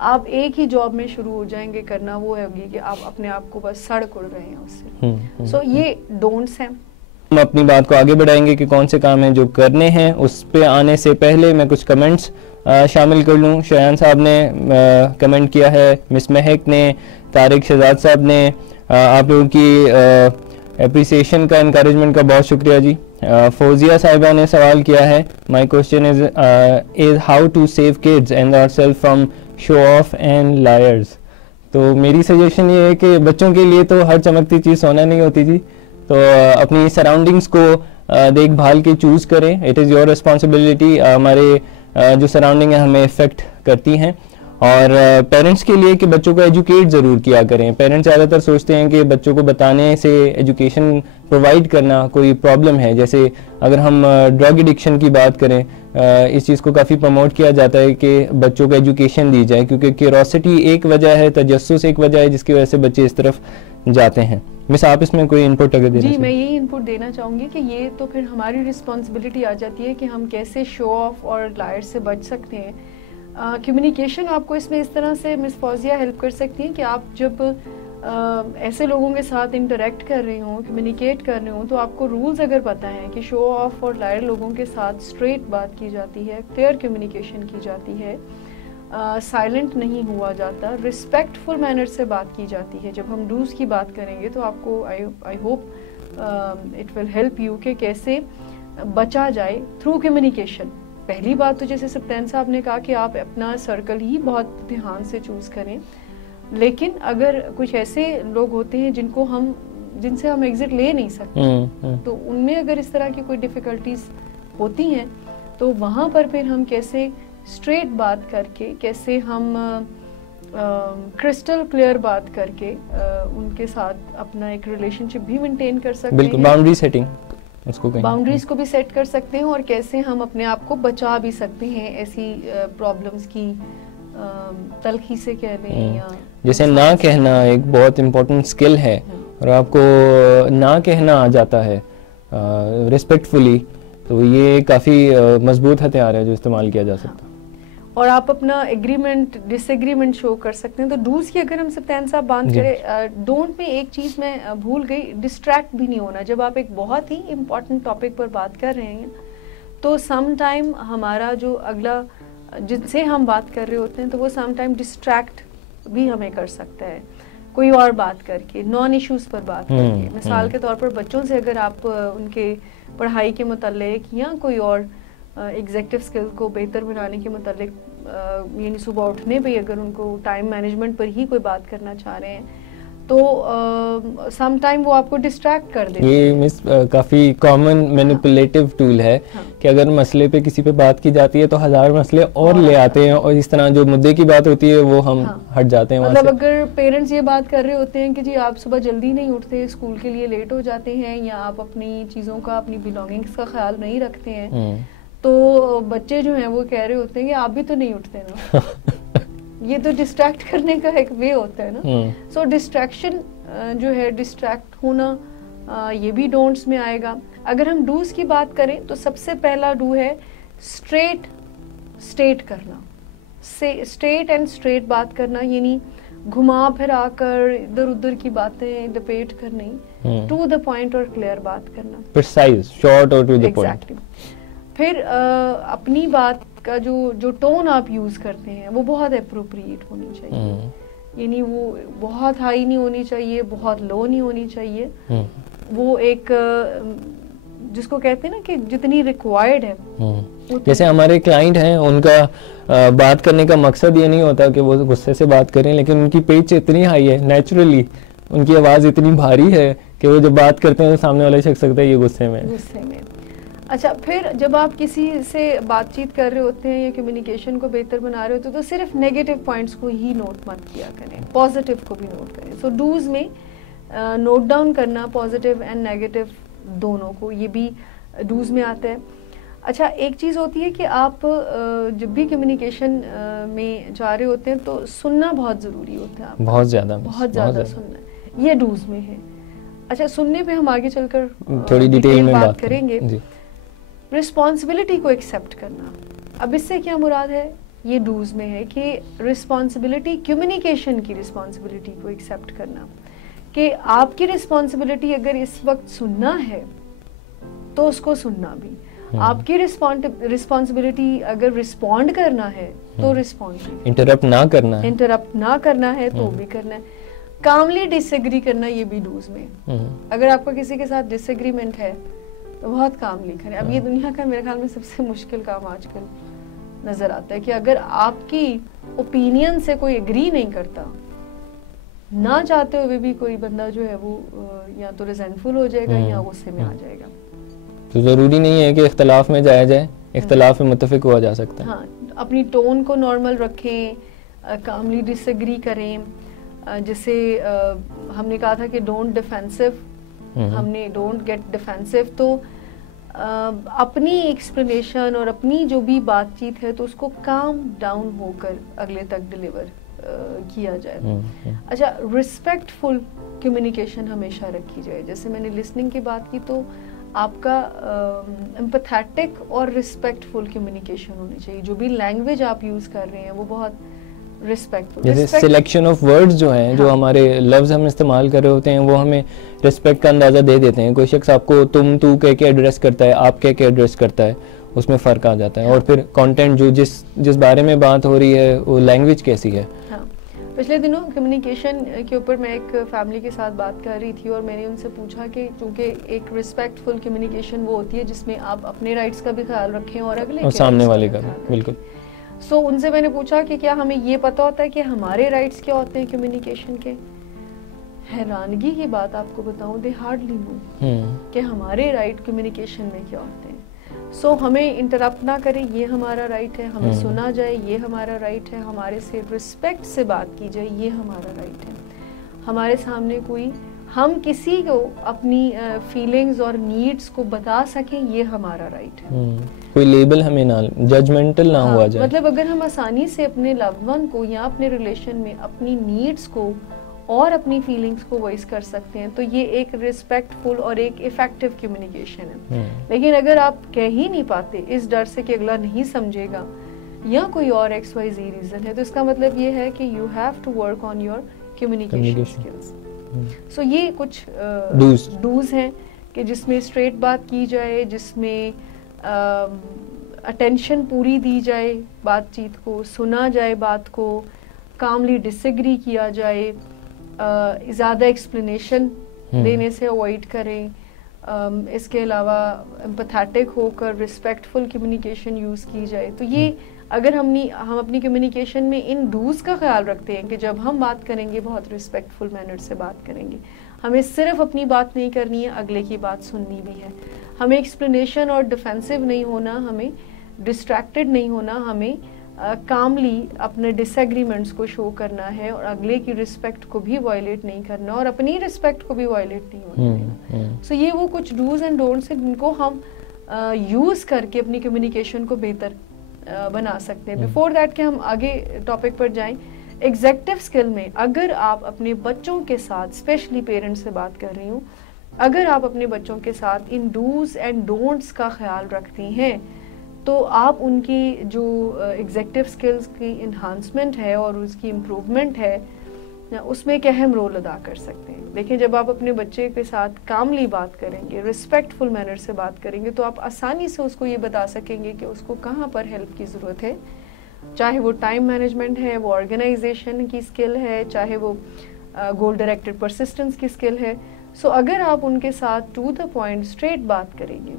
آپ ایک ہی جاب میں شروع ہو جائیں گے کرنا، وہ ہوگی کہ آپ اپنے آپ کو بس سڑک اڑ رہے ہیں اس سے. سو یہ ڈونٹس ہیں. ہم اپنی بات کو آگے بڑھائیں گے کہ کون سے کام ہیں جو کرنے ہیں. اس پہ آنے سے پہلے میں کچھ کمنٹس شامل کر لوں. شایان صاحب نے کمنٹ کیا ہے، مس مہک نے، طارق شہزاد صاحب نے. آپ لوگوں کی اپریسیشن کا، انکریجمنٹ کا بہت شکریہ جی. فوزیہ صاحبہ نے سوال کیا ہے، my question is how to save kids and our self from show off and liars. تو میری سجیشن یہ ہے کہ بچوں کے لیے تو ہر چمکتی چیز سونا نہیں ہوتی جی. تو اپنی سراؤنڈنگس کو دیکھ بھال کے چوز کریں. It is your responsibility. ہمارے جو سراؤنڈنگ ہیں ہمیں افیکٹ کرتی ہیں. اور پیرنٹس کے لیے کہ بچوں کو ایجوکیٹ ضرور کیا کریں. پیرنٹس زیادہ تر سوچتے ہیں کہ بچوں کو بتانے سے ایجوکیشن پرووائڈ کرنا کوئی پرابلم ہے. جیسے اگر ہم ڈرگ ایڈکشن کی بات کریں، اس چیز کو کافی پروموٹ کیا جاتا ہے کہ بچوں کو ایجوکیشن دی جائے، کیونکہ کیوروسٹی ایک وجہ ہے، تجسس ایک وجہ ہے جس کی وجہ سے بچے اس طرف جاتے ہیں. مس آپ اس میں کوئی انپٹ اگر دینا؟ جی میں یہی انپٹ دینا چاہوں گی کہ یہ تو پھر ہماری رسپانسبلٹی آ جاتی ہے کہ ہم کیسے شو آف اور لائر سے بچ سکتے ہیں. کمیونیکیشن آپ کو اس میں اس طرح سے مس فوزیہ ہیلپ کر سکتی ہیں کہ آپ جب ایسے لوگوں کے ساتھ انٹریکٹ کر رہے ہوں، کمیونیکیٹ کر رہے ہوں، تو آپ کو رولز اگر پتہ ہیں کہ شو آف اور لائر لوگوں کے ساتھ اسٹریٹ بات کی جاتی ہے، کلیئر کمیونیکیشن کی جاتی ہے، سائلنٹ نہیں ہوا جاتا، رسپیکٹ فل مینر سے بات کی جاتی ہے. جب ہم ڈوز کی بات کریں گے تو آپ کو I hope it will help you کہ کیسے بچا جائے تھرو کمیونیکیشن. پہلی بات تو جیسے سبطین صاحب نے کہا کہ آپ اپنا سرکل ہی بہت دھیان سے چوز کریں. لیکن اگر کچھ ایسے لوگ ہوتے ہیں جن سے ہم ایگزٹ لے نہیں سکتے، تو ان میں اگر اس طرح کی کوئی ڈیفیکلٹیز ہوتی ہیں تو وہاں پر پھر ہم کیسے اسٹریٹ بات کر کے، کیسے ہم کرسٹل کلیئر بات کر کے ان کے ساتھ اپنا ایک ریلیشن شپ بھی مینٹین کر سکتے ہیں. بالکل، باؤنڈری سیٹنگ، باؤنڈریز کو بھی سیٹ کر سکتے ہیں، اور کیسے ہم اپنے آپ کو بچا بھی سکتے ہیں ایسی پرابلمز کی تلخی سے کہہ لیں. یا جیسے نہ کہنا ایک بہت امپورٹنٹ اسکل ہے، اور آپ کو نہ کہنا آ جاتا ہے ریسپیکٹفلی، تو یہ کافی مضبوط ہتھیار ہے جو استعمال کیا جا سکتا ہے. اور آپ اپنا ایگریمنٹ ڈس ایگریمنٹ شو کر سکتے ہیں. تو ڈوز کی اگر ہم سبطین صاحب بات کریں، ڈونٹ میں ایک چیز میں بھول گئی، ڈسٹریکٹ بھی نہیں ہونا. جب آپ ایک بہت ہی امپورٹنٹ ٹاپک پر بات کر رہے ہیں تو سم ٹائم ہمارا جو اگلا جن سے ہم بات کر رہے ہوتے ہیں تو وہ سم ٹائم ڈسٹریکٹ بھی ہمیں کر سکتا ہے کوئی اور بات کر کے، نان ایشوز پر بات کر کے. مثال کے طور پر بچوں سے اگر آپ ان کے پڑھائی کے متعلق یا کوئی اور ایگزیکٹو اسکل کو بہتر بنانے کے متعلق، یعنی صبح اٹھنے پہ اگر ان کو ٹائم مینجمنٹ پر ہی کوئی بات کرنا چاہ رہے ہیں تو سم ٹائم وہ آپ کو ڈسٹریکٹ کر دے. یہ کافی کامن مینیپولیٹو ٹول ہے کہ اگر مسئلے پہ کسی پہ بات کی جاتی ہے تو ہزار مسئلے اور لے آتے ہیں، اور اس طرح جو مدعے کی بات ہوتی ہے وہ ہم ہٹ جاتے ہیں. مطلب اگر پیرنٹس یہ بات کر رہے ہوتے ہیں کہ جی آپ صبح جلدی نہیں اٹھتے، اسکول کے لیے لیٹ ہو جاتے ہیں، یا آپ اپنی چیزوں کا، اپنی بلانگنگس کا خیال نہیں رکھتے ہیں، تو بچے جو ہیں وہ کہہ رہے ہوتے ہیں کہ آپ بھی تو نہیں اٹھتے نا. یہ تو ڈسٹریکٹ کرنے کا ایک وے ہوتا ہے نا. سو ڈسٹریکشن جو ہے، ڈسٹریکٹ ہونا یہ بھی ڈونٹس میں آئے گا. اگر ہم ڈوز کی بات کریں تو سب سے پہلا ڈو ہے اسٹیٹ کرنا, اسٹیٹ اینڈ اسٹریٹ بات کرنا, یعنی گھما پھرا کر ادھر ادھر کی باتیں ڈپیٹ کرنی, ٹو دا پوائنٹ اور کلیئر بات کرنا, پریسائز, شارٹ اور ٹو دا پوائنٹ. پھر اپنی بات کا جو ٹون آپ یوز کرتے ہیں وہ بہت اپروپریٹ ہونی چاہیے, یعنی وہ بہت ہائی نہیں ہونی چاہیے, بہت لو نہیں ہونی چاہیے, وہ ایک جس کو کہتے ہیں نا کہ جتنی ریکوائرڈ ہے. جیسے ہمارے کلائنٹ ہیں, ان کا بات کرنے کا مقصد یہ نہیں ہوتا کہ وہ غصے سے بات کریں, لیکن ان کی پیچ اتنی ہائی ہے, نیچرلی ان کی آواز اتنی بھاری ہے کہ وہ جب بات کرتے ہیں تو سامنے والا شخص سکتا ہے یہ غصے میں. اچھا, پھر جب آپ کسی سے بات چیت کر رہے ہوتے ہیں یا کمیونیکیشن کو بہتر بنا رہے ہوتے ہیں تو صرف نیگیٹو پوائنٹس کو ہی نوٹ مت کیا کریں, پازیٹیو کو بھی نوٹ کریں. سو ڈوز میں نوٹ ڈاؤن کرنا پازیٹیو اینڈ نیگیٹو دونوں کو, یہ بھی ڈوز میں آتا ہے. اچھا, ایک چیز ہوتی ہے کہ آپ جب بھی کمیونیکیشن میں جا رہے ہوتے ہیں تو سننا بہت ضروری ہوتا ہے, بہت زیادہ سننا, یہ ڈوز میں ہے. اچھا, سننے پہ ہم آگے چل کر تھوڑی ڈیٹیل میں بات کریں گے. رسپانسبلٹی کو ایکسیپٹ کرنا, اب اس سے کیا مراد ہے, یہ ڈوز میں ہے کہ رسپانسبلٹی, کمیونیکیشن کی رسپانسبلٹی کو ایکسیپٹ کرنا, کہ آپ کی رسپانسبلٹی اگر اس وقت سننا ہے تو اس کو سننا بھی, آپ کی رسپانسبلٹی اگر رسپونڈ کرنا ہے تو رسپونڈ, انٹرپٹ نہ کرنا ہے تو بھی کرنا ہے. کاملی ڈس ایگری کرنا, یہ بھی ڈوز میں. اگر آپ کا کسی کے ساتھ ڈس ایگریمنٹ ہے تو بہت کاملی کریں. اب یہ دنیا کا میرے خیال میں سب سے مشکل کام آج کل نظر آتا ہے کہ اگر آپ کی اوپینین سے کوئی ایگری نہیں کرتا, نہ چاہتے ہوئے بھی کوئی بندہ جو ہے وہ یا تو ریزنٹفل ہو جائے گا یا غصے میں آ جائے گا. تو ضروری نہیں ہے کہ اختلاف میں جایا جائے, اختلاف میں متفق ہوا جا سکتا ہے. ہاں, اپنی ٹون کو نارمل رکھیں, کاملی ڈس ایگری کریں. جیسے ہم نے کہا تھا کہ ڈونٹ ڈیفینسو, ہم نے ڈونٹ گیٹ ڈیفینسو, تو اپنی ایکسپلینیشن اور اپنی جو بھی بات چیت ہے تو اس کو کام ڈاؤن ہو کر اگلے تک ڈیلیور کیا جائے. اچھا, رسپیکٹ فل کمیونیکیشن ہمیشہ رکھی جائے. جیسے میں نے لسننگ کی بات کی تو آپ کا امپیتھیٹک اور رسپیکٹ فل کمیونیکیشن ہونی چاہیے. جو بھی لینگویج آپ یوز کر رہے ہیں وہ بہت رسپیکٹ, جیسے سلیکشن آف ورڈز جو ہیں, جو ہمارے لفظ ہم استعمال کر رہے ہوتے ہیں وہ ہمیں رسپیکٹ کا اندازہ دے دیتے ہیں. کوئی شخص آپ کو تم تو کہہ کے ایڈریس کرتا ہے, آپ کہہ کے ایڈریس کرتا ہے, اس میں فرق آ جاتا ہے. اور پھر کانٹینٹ جو جس بارے میں بات ہو رہی ہے وہ لینگویج کیسی ہے. پچھلے دنوں کمیونیکیشن کے اوپر میں ایک فیملی کے ساتھ بات کر رہی تھی اور میں نے ان سے پوچھا کہ چونکہ ایک رسپیکٹ فل کمیونیکیشن وہ ہوتی ہے جس میں آپ اپنے رائٹس کا بھی خیال رکھیں اور اگلے سامنے والے کا بھی. بالکل. سو ان سے میں نے پوچھا کہ کیا ہمیں یہ پتا ہوتا ہے کہ ہمارے رائٹس کیا ہوتے ہیں کمیونیکیشن کے. حیرانگی کی بات آپ کو بتاؤں, دے ہارڈلی نو کہ ہمارے رائٹ کمیونیکیشن میں کیا ہوتے ہیں. سو ہمیں انٹرپٹ نہ کرے, یہ ہمارا رائٹ ہے. ہمیں سنا جائے, یہ ہمارا رائٹ ہے. ہمارے سے رسپیکٹ سے بات کی جائے, یہ ہمارا رائٹ ہے. ہمارے سامنے کوئی, ہم کسی کو اپنی فیلنگز اور نیڈس کو بتا سکیں, یہ ہمارا رائٹ ہے. کوئی لیبل ہمیں نہ, ججمنٹل نہ ہوا جائے. مطلب اگر ہم آسانی سے اپنے لوڈ ون کو یا اپنے ریلیشن میں اپنی نیڈس کو اور اپنی فیلنگز کو وائس کر سکتے ہیں تو یہ ایک ریسپیکٹ فل اور ایک افیکٹو کمیونیکیشن ہے. لیکن اگر آپ کہہ ہی نہیں پاتے اس ڈر سے کہ اگلا نہیں سمجھے گا یا کوئی اور XYZ ریزن ہے, تو اس کا مطلب یہ ہے کہ you have to work on your communication skills. So یہ کچھ ڈوز ہیں کہ جس میں اسٹریٹ بات کی جائے, جس میں اٹینشن پوری دی جائے بات چیت کو, سنا جائے بات کو, کاملی ڈس ایگری کیا جائے, زیادہ ایکسپلینیشن دینے سے اوائڈ کریں. اس کے علاوہ امپیتھیٹک ہو کر رسپیکٹ فل کمیونیکیشن یوز کی جائے. تو یہ اگر ہم اپنی کمیونیکیشن میں ان ڈوز کا خیال رکھتے ہیں کہ جب ہم بات کریں گے بہت رسپیکٹ فل مینر سے بات کریں گے, ہمیں صرف اپنی بات نہیں کرنی ہے, اگلے کی بات سننی بھی ہے. ہمیں ایکسپلینیشن اور ڈیفینسو نہیں ہونا, ہمیں ڈسٹریکٹڈ نہیں ہونا, ہمیں کاملی اپنے ڈس ایگریمنٹس کو شو کرنا ہے اور اگلے کی رسپیکٹ کو بھی وائلیٹ نہیں کرنا اور اپنی رسپیکٹ کو بھی وائلیٹ نہیں ہونے دینا. سو یہ وہ کچھ ڈوز اینڈ ڈونٹس ہیں جن کو ہم یوز کر کے اپنی کمیونیکیشن کو بہتر بنا سکتے ہیں. بیفور دیٹ کہ ہم آگے ٹاپک پر جائیں, ایگزیکٹو اسکل میں اگر آپ اپنے بچوں کے ساتھ اسپیشلی پیرنٹس سے بات کر رہی ہوں اگر آپ اپنے بچوں کے ساتھ ان ڈوز اینڈ ڈونٹس کا خیال رکھتی ہیں تو آپ ان کی جو ایگزیکٹو اسکلز کی انہانسمنٹ ہے اور اس کی امپروومنٹ ہے اس میں ایک eہم رول ادا کر سکتے ہیں. دیکھیں جب آپ اپنے بچے کے ساتھ کاملی بات کریں گے, ریسپیکٹفل مینر سے بات کریں گے, تو آپ آسانی سے اس کو یہ بتا سکیں گے کہ اس کو کہاں پر ہیلپ کی ضرورت ہے, چاہے وہ ٹائم مینجمنٹ ہے, وہ آرگنائزیشن کی اسکل ہے, چاہے وہ گول ڈائریکٹڈ پرسسٹنس کی اسکل ہے. سو اگر آپ ان کے ساتھ ٹو دا پوائنٹ اسٹریٹ بات کریں گے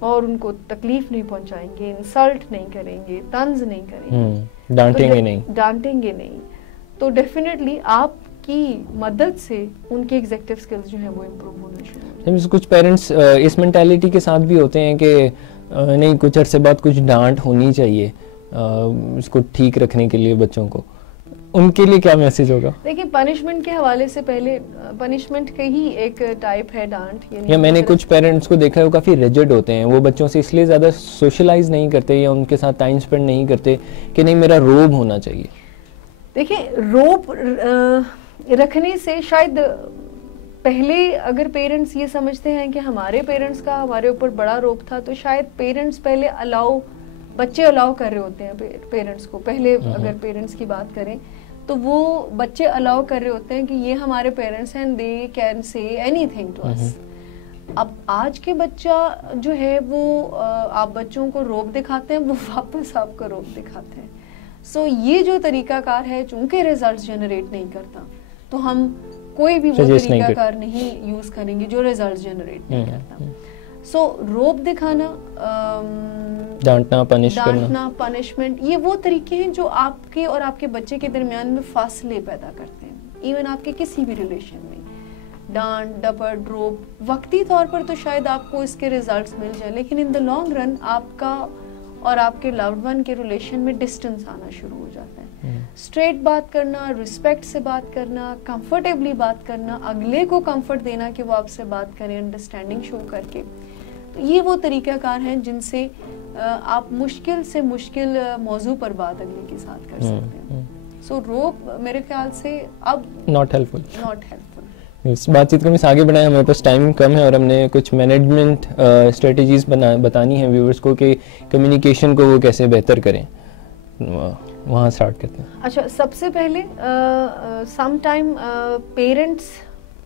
اور ان کو تکلیف نہیں پہنچائیں گے, انسلٹ نہیں کریں گے, طنز نہیں کریں گے, ڈانٹیں گے نہیں, تو ڈیفینیٹلی آپ کی مدد سے ان کے ایگزیکٹو اسکلز جو ہیں وہ امپروو ہونا شروع ہو. کچھ پیرنٹس اس مینٹیلٹی کے ساتھ بھی ہوتے ہیں کہ نہیں کچھ عرصے بعد کچھ ڈانٹ ہونی چاہیے اس کو ٹھیک رکھنے کے لیے بچوں کو, ان کے لیے کیا میسج ہوگا؟ دیکھیں پنشمنٹ کے حوالے سے پہلے پنشمنٹ کا ہی ایک ٹائپ ہے ڈانٹ. یا میں نے کچھ پیرنٹس کو دیکھا ہے وہ کافی ریجڈ ہوتے ہیں, وہ بچوں سے اس لیے زیادہ سوشلائز نہیں کرتے یا ان کے ساتھ ٹائم اسپینڈ نہیں کرتے کہ نہیں میرا روب ہونا چاہیے. دیکھیں روب رکھنے سے شاید پہلے اگر پیرنٹس یہ سمجھتے ہیں کہ ہمارے پیرنٹس کا ہمارے اوپر بڑا روب تھا, تو شاید پیرنٹس پہلے بچے الاؤ کر رہے ہوتے ہیں پیرنٹس کو. پہلے اگر پیرنٹس کی بات کریں تو وہ بچے الاؤ کر رہے ہوتے ہیں کہ یہ ہمارے پیرنٹس ہیں, they can say anything to us. اب آج کے بچہ جو ہے وہ آپ بچوں کو روب دکھاتے ہیں, وہ واپس آپ کو روب دکھاتے ہیں. سو یہ جو طریقہ کار ہے چونکہ ریزلٹس جنریٹ نہیں کرتا, تو ہم کوئی بھی وہ طریقہ کار نہیں یوز کریں گے جو ریزلٹس جنریٹ نہیں کرتا. سو روب دکھانا, ڈانٹنا, پنشمنٹ, یہ وہ طریقے ہیں جو آپ کے اور آپ کے بچے کے درمیان میں فاصلے پیدا کرتے ہیں. ایون آپ کے کسی بھی ریلیشن میں ڈانٹ, ڈپٹ, روب وقتی طور پر تو شاید آپ کو اس کے ریزلٹس مل جائیں, لیکن ان دا لانگ رن آپ کا اور آپ کے لوڈ ون کے ریلیشن میں ڈسٹینس آنا شروع ہو جاتا ہے. اسٹریٹ بات کرنا, رسپیکٹ سے بات کرنا, کمفرٹیبلی بات کرنا, اگلے کو کمفرٹ دینا کہ وہ آپ سے بات کریں انڈرسٹینڈنگ شو کر کے, تو یہ وہ طریقہ کار ہیں جن سے آپ مشکل سے مشکل موضوع پر بات اگلے کے ساتھ کر سکتے ہیں. سو روب میرے خیال سے اب ناٹ ہیلپ فل. اس بات چیت کو ہم آگے بڑھائیں, ہمارے پاس ٹائم کم ہے اور ہم نے کچھ مینجمنٹ اسٹریٹجیز بتانی ہیں ویورز کو کہ کمیونیکیشن کو وہ کیسے بہتر کریں. وہاں اسٹارٹ کرتے ہیں. اچھا, سب سے پہلے سم ٹائم پیرنٹس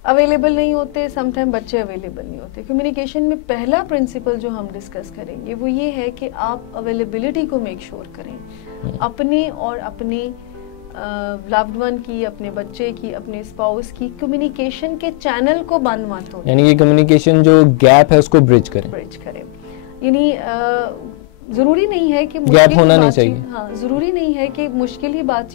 اویلیبل نہیں ہوتے, سم ٹائم بچے اویلیبل نہیں ہوتے. کمیونیکیشن میں پہلا پرنسپل جو ہم ڈسکس کریں گے وہ یہ ہے کہ آپ اویلیبلٹی کو میک شور کریں, اپنے اور اپنے لوڈ ون کی, اپنے بچے کی, اپنے اسپاؤس کی کمیونیکیشن کے چینل کو بند مت ہو, یعنی یہ کمیونیکیشن جو گیپ ہے اس کو برج کریں. یعنی ضروری نہیں ہے کہ گیپ ہونا نہیں چاہیے. ہاں, ضروری نہیں ہے کہ مشکل ہی بات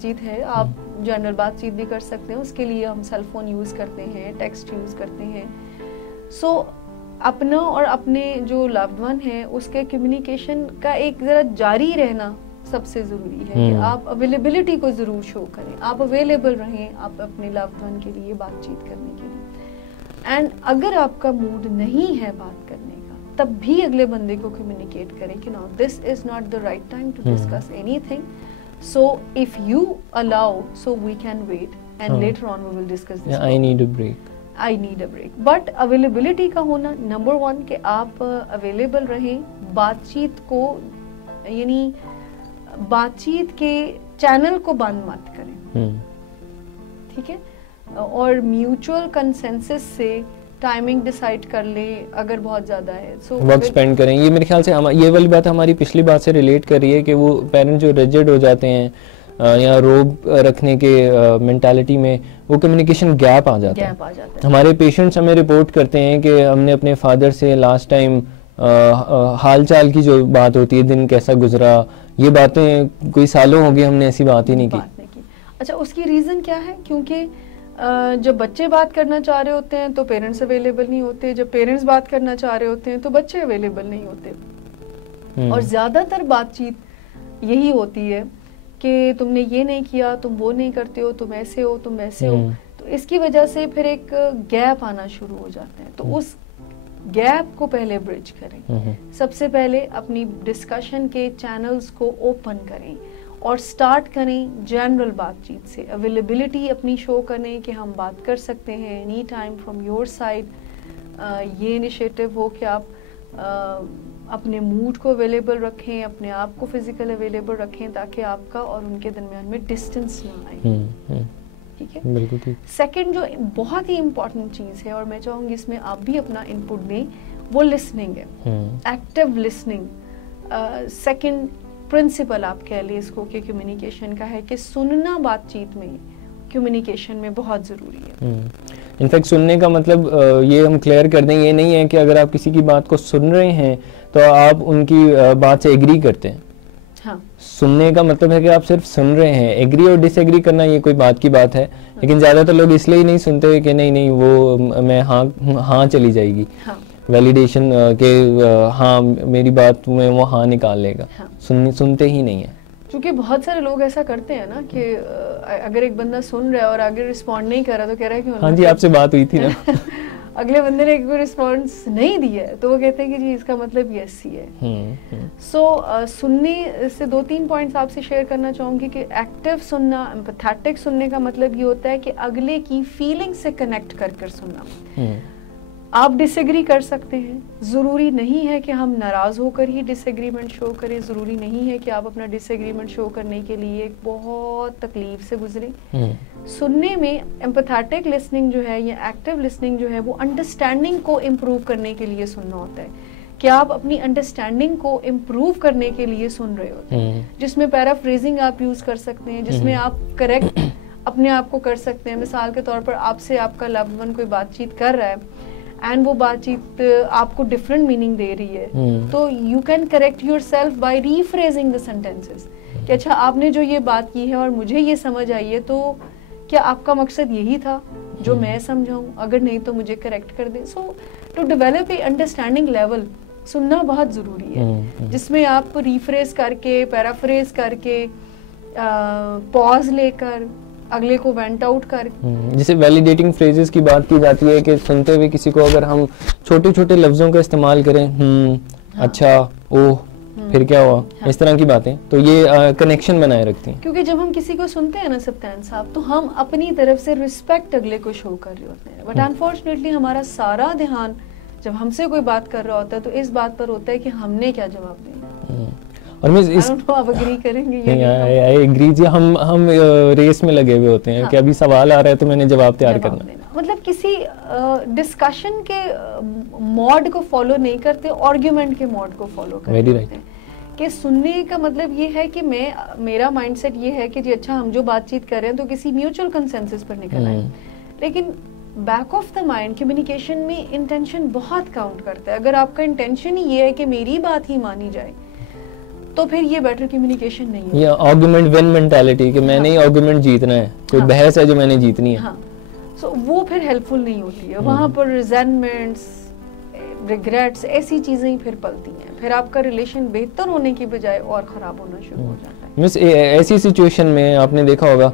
چیت ہے, آپ جنرل بات چیت بھی کر سکتے ہیں. اس کے لیے ہم سیل فون یوز کرتے ہیں, ٹیکسٹ یوز کرتے ہیں. سو اپنا اور اپنے جو لوڈ ون ہے اس کے کمیونیکیشن کا ایک ذرا جاری رہنا سب سے ضروری ہے کہ آپ اویلیبلٹی کو ضرور شو کریں, آپ اویلیبل رہیں آپ اپنے لوڈ ون کے لیے بات چیت کرنے کے لیے. اینڈ اگر آپ کا موڈ نہیں ہے بات کرنے کا تب بھی اگلے بندے کو کمیونیکیٹ کریں کہ no this is not the right time to discuss anything, so if you allow so we can wait and later on we will discuss this. I need a break. But availability کا ہونا نمبر ون کہ آپ اویلیبل رہیں, بات چیت کو یعنی بات چیت کے چینل کو بند مت کریں, ٹھیک ہے, اور میوچل کنسنسس سے ٹائمنگ ڈیسائیڈ کر لیں اگر بہت زیادہ ہے, سو وقت اسپینڈ کریں. یہ میرے خیال سے یہ والی بات ہماری پچھلی بات سے ریلیٹ کر رہی ہے کہ وہ پیرنٹ جو ریجڈ ہو جاتے ہیں یا روب رکھنے کے مینٹالٹی میں وہ کمیونیکیشن گیپ آ جاتا ہے. ہمارے پیشنٹس ہمیں رپورٹ کرتے ہیں کہ ہم نے اپنے فادر سے لاسٹ ٹائم حال چال کی جو بات ہوتی ہے, دن کیسا گزرا, یہ باتیں کوئی سالوں ہو گئے ہم نے ایسی بات ہی نہیں کی. اچھا, اس کی ریزن کیا ہے؟ کیونکہ جب بچے بات کرنا چاہ رہے ہوتے ہیں تو پیرنٹس اویلیبل نہیں ہوتے, جب پیرنٹس بات کرنا چاہ رہے ہوتے ہیں تو بچے اویلیبل نہیں ہوتے. اور زیادہ تر بات چیت یہی ہوتی ہے کہ تم نے یہ نہیں کیا, تم وہ نہیں کرتے ہو, تم ایسے ہو, تم ویسے ہو. تو اس کی وجہ سے پھر ایک گیپ آنا شروع ہو جاتے ہیں. تو اس گیپ کو پہلے برج کریں. سب سے پہلے اپنی ڈسکشن کے چینلز کو اوپن کریں اور سٹارٹ کریں جنرل بات چیت سے. اویلیبلٹی اپنی شو کریں کہ ہم بات کر سکتے ہیں any time from your side. یہ انیشیٹو ہو کہ آپ اپنے موڈ کو اویلیبل رکھیں, اپنے آپ کو فزیکل اویلیبل رکھیں تاکہ آپ کا اور ان کے درمیان میں ڈسٹینس نہ آئے. ٹھیک ہے, بالکل ٹھیک. سیکنڈ جو بہت ہی امپورٹنٹ چیز ہے اور میں چاہوں گی اس میں آپ بھی اپنا انپٹ دیں, وہ لسننگ ہے, ایکٹیو لسننگ. سیکنڈ پرنسپل آپ کہہ لیں اس کو کہ کمیونیکیشن کا ہے کہ سننا بات چیت میں کمیونیکیشن میں بہت ضروری ہے. انفیکٹ سننے کا مطلب یہ ہم کلیئر کر دیں, یہ نہیں ہے کہ اگر آپ کسی کی بات کو سن رہے ہیں تو آپ ان کی بات سے ایگری کرتے ہیں. ہاں, سننے کا مطلب ہے کہ آپ صرف سن رہے ہیں. ایگری اور ڈس ایگری کرنا یہ کوئی بات کی بات ہے, لیکن زیادہ تر لوگ اس لیے نہیں سنتے کہ نہیں وہ میں ہاں چلی جائے گی, ویلیڈیشن کہ ہاں میری بات میں وہ ہاں نکال لے گا, سنتے ہی نہیں ہیں. کیونکہ بہت سارے لوگ ایسا کرتے ہیں نا کہ اگر ایک بندہ سن رہا ہے اور آگے رسپونڈ نہیں کر رہا تو کہہ رہا ہے کہ ہاں جی آپ سے بات ہوئی تھی نا, اگلے بندے نے کوئی رسپانس نہیں دیا ہے تو وہ کہتے ہیں کہ جی اس کا مطلب یس ہی ہے. سو سننے سے 2-3 پوائنٹس آپ سے شیئر کرنا چاہوں گی کہ ایکٹیو سننا, ایمپیتھیٹک سننے کا مطلب یہ ہوتا ہے کہ اگلے کی فیلنگ سے کنیکٹ کر کر سننا. آپ ڈس ایگری کر سکتے ہیں, ضروری نہیں ہے کہ ہم ناراض ہو کر ہی ڈس ایگریمنٹ شو کریں, ضروری نہیں ہے کہ آپ اپنا ڈس ایگریمنٹ شو کرنے کے لیے ایک بہت تکلیف سے گزریں. سننے میں ایمپیتھیٹک لسننگ جو ہے یا ایکٹیو لسننگ جو ہے وہ انڈرسٹینڈنگ کو امپروو کرنے کے لیے سننا ہوتا ہے, کہ آپ اپنی انڈرسٹینڈنگ کو امپروو کرنے کے لیے سن رہے ہوتے ہیں, جس میں پیرافریزنگ آپ یوز کر سکتے ہیں, جس میں آپ کریکٹ اپنے آپ کو کر سکتے ہیں. مثال کے طور پر آپ سے آپ کا لوڈ ون کوئی بات چیت کر رہا ہے اینڈ وہ بات چیت آپ کو ڈفرینٹ میننگ دے رہی ہے, تو you can correct yourself by rephrasing the sentences کہ اچھا آپ نے جو یہ بات کی ہے اور مجھے یہ سمجھ آئی ہے, تو کیا آپ کا مقصد یہی تھا جو میں سمجھاؤں, اگر نہیں تو مجھے کریکٹ کر دیں. So to develop a understanding level سننا بہت ضروری ہے, جس میں آپ ریفریز کر کے, پیرافریز کر کے, پاز لے کر, اگلے کو وینٹ آؤٹ کر. جیسے ویلیڈیٹنگ فریزز کی بات کی جاتی ہے کہ سنتے ہوئے کسی کو اگر ہم چھوٹے چھوٹے لفظوں کا استعمال کریں, اچھا, اوہ, پھر کیا ہوا, اس طرح کی باتیں, تو یہ کنیکشن بنائے رکھتی ہیں. کیونکہ جب ہم کسی کو سنتے ہیں نا سبطین صاحب, تو ہم اپنی طرف سے رسپیکٹ اگلے کو شو کر رہے ہوتے ہیں, بٹ انفارچونیٹلی ہمارا سارا دھیان جب ہم سے کوئی بات کر رہا ہوتا ہے تو اس بات پر ہوتا ہے کہ ہم نے کیا جواب دینا. اور میں آپ اگری کریں گے؟ ہم ریس میں لگے ہوئے ہوتے ہیں کہ ابھی سوال آ رہا ہے تو میں نے جواب تیار کرنا. مطلب کسی ڈسکشن کے موڈ کو فالو نہیں کرتے, آرگیومنٹ کے موڈ کو فالو کرتے ہیں. کہ سننے کا مطلب یہ ہے کہ میرا مائنڈ سیٹ یہ ہے کہ جی اچھا ہم جو بات چیت کر رہے ہیں تو کسی میوچل کنسنسس پر نکل آئے, لیکن back of the mind communication میں انٹینشن بہت کاؤنٹ کرتا ہے. اگر آپ کا انٹینشن ہی یہ ہے کہ میری بات ہی مانی جائے تو پھر یہ بیٹر کمیونیکیشن نہیں ہے. یہ آرگومنٹ ون مینٹالٹی کہ میں نے آرگومنٹ جیتنا ہے, کوئی بحث ہے جو میں نے جیتنی ہے. ہاں, سو وہ پھر ہیلپ فل نہیں ہوتی ہے. وہاں پر ریزینمنٹس, ریگریٹس, ایسی چیزیں ہی پھر پلتی ہیں, پھر آپ کا ریلیشن بہتر ہونے کی بجائے اور خراب ہونا شروع ہو جاتا ہے. مس ایسی سچویشن میں آپ نے دیکھا ہوگا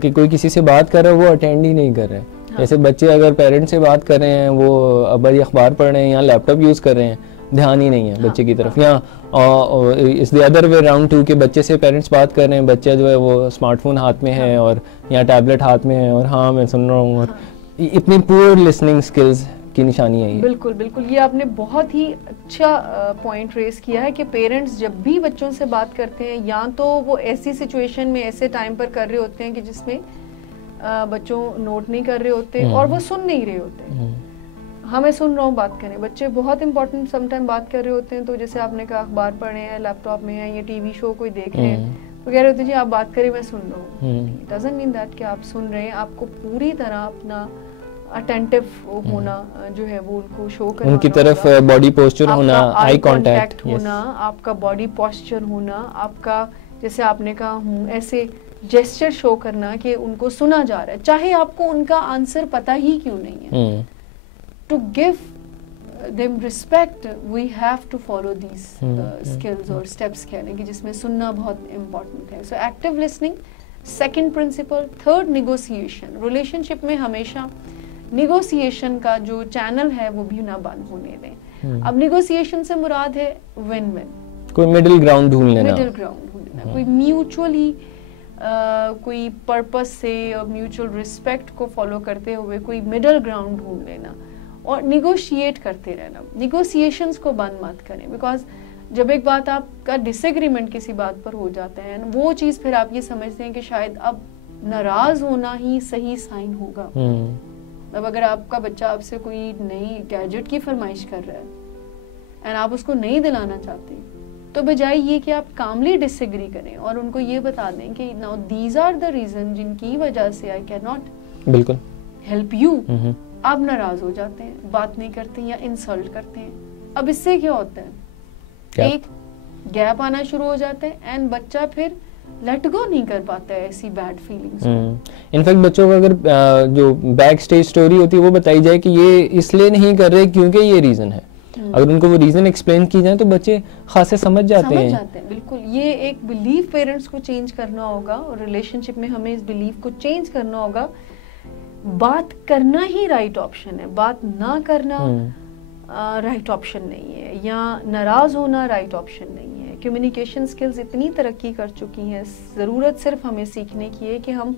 کہ کوئی کسی سے بات کر رہا ہے وہ اٹینڈ ہی نہیں کر رہے. جیسے بچے اگر پیرنٹ سے بات کر رہے ہیں, وہ ابا یہ اخبار پڑھ رہے ہیں یا لیپ ٹاپ یوز کر رہے ہیں, دھیان ہی نہیں ہے بچے کی طرف. یا اس the other way round too کہ بچے سے پیرنٹس بات کر رہے ہیں, بچہ جو ہے وہ اسمارٹ فون ہاتھ میں ہے اور یا ٹیبلٹ ہاتھ میں ہے اور ہاں میں سن رہا ہوں, اور اتنی پور لسننگ اسکلز کی نشانی ہے. بالکل بالکل, یہ آپ نے بہت ہی اچھا پوائنٹ ریز کیا ہے کہ پیرنٹس جب بھی بچوں سے بات کرتے ہیں یا تو وہ ایسی سچویشن میں ایسے ٹائم پر کر رہے ہوتے ہیں کہ جس میں بچوں نوٹ نہیں کر رہے ہوتے اور وہ سن نہیں رہے ہوتے. ہمیں سن رہا ہوں بات کریں, بچے بہت امپورٹنٹ سم ٹائم بات کر رہے ہوتے ہیں, تو جیسے آپ نے کہا اخبار پڑھ رہے ہیں, لیپ ٹاپ میں ہیں, یا ٹی وی شو کوئی دیکھ رہے ہیں, تو کہہ رہے ہوتے ہیں جی آپ بات کریں میں سن رہا ہوں. اٹ ڈزنٹ مین دیٹ کہ آپ سن رہے ہیں, آپ کو پوری طرح اپنا اٹینٹیو ہونا جو ہے وہ ان کو شو کرنا, ان کی طرف باڈی پوسچر ہونا, آئی کانٹیکٹ ہونا, آپ کا باڈی پوسچر ہونا, آپ کا جیسے آپ نے کہا ایسے جیسچر شو کرنا کہ ان کو سنا جا رہا ہے, چاہے آپ کو ان کا آنسر پتہ ہی کیوں نہیں ہے. To give them respect, we have to follow these skills اور steps کہنے کی, جس میں سننا بہت important ہے. So active listening, second principle. Third, negotiation. relationship میں ہمیشہ negotiation کا جو چینل ہے وہ بھی نہ بند ہونے دیں. اب negotiation سے مراد ہے win-win. کوئی مڈل گراؤنڈ ڈھونڈ لینا, کوئی میوچولی کوئی پرپس سے اور میوچل ریسپیکٹ کو فالو کرتے ہوئے کوئی مڈل گراؤنڈ ڈھونڈ لینا, اور نیگوشیٹ کرتے رہنا. نیگوسیشنز کو بند مت کریں, بیکاز جب ایک بات آپ کا ڈس ایگریمنٹ کسی بات پر ہو جاتا ہے, وہ چیز پھر آپ یہ سمجھتے ہیں کہ شاید اب ناراض ہونا ہی صحیح سائن ہوگا. اب اگر آپ کا بچہ آپ سے کوئی نئی گیجٹ کی فرمائش کر رہا ہے اینڈ آپ اس کو نہیں دلانا چاہتے, تو بجائے یہ کہ آپ کاملی ڈس ایگری کریں اور ان کو یہ بتا دیں کہ now these are the reason جن کی وجہ سے آئی کین ناٹ بالکل ہیلپ یو, آپ ناراض ہو جاتے ہیں, بات نہیں کرتے یا انسلٹ کرتے ہیں. اب اس سے کیا ہوتا ہے, ایک گیپ آنا شروع ہو جاتا ہے اینڈ بچہ پھر لیٹ گو نہیں کر پاتا ہے ایسی بیڈ فیلنگز. انفیکٹ بچوں کو اگر جو بیک اسٹیج اسٹوری ہوتی ہے وہ بتائی جائے کہ یہ اس لیے نہیں کر رہے کیونکہ یہ ریزن ہے, اگر ان کو وہ ریزن ایکسپلین کی جائے تو بچے خاصے سمجھ جاتے ہیں. بالکل, یہ ایک بلیف پیرنٹس کو چینج کرنا ہوگا, اور ریلیشن شپ میں ہمیں اس بلیف کو چینج کرنا ہوگا. بات کرنا ہی رائٹ آپشن ہے, بات نہ کرنا رائٹ آپشن نہیں ہے, یا ناراض ہونا رائٹ آپشن نہیں ہے. کمیونیکیشن اسکلز اتنی ترقی کر چکی ہیں, ضرورت صرف ہمیں سیکھنے کی ہے کہ ہم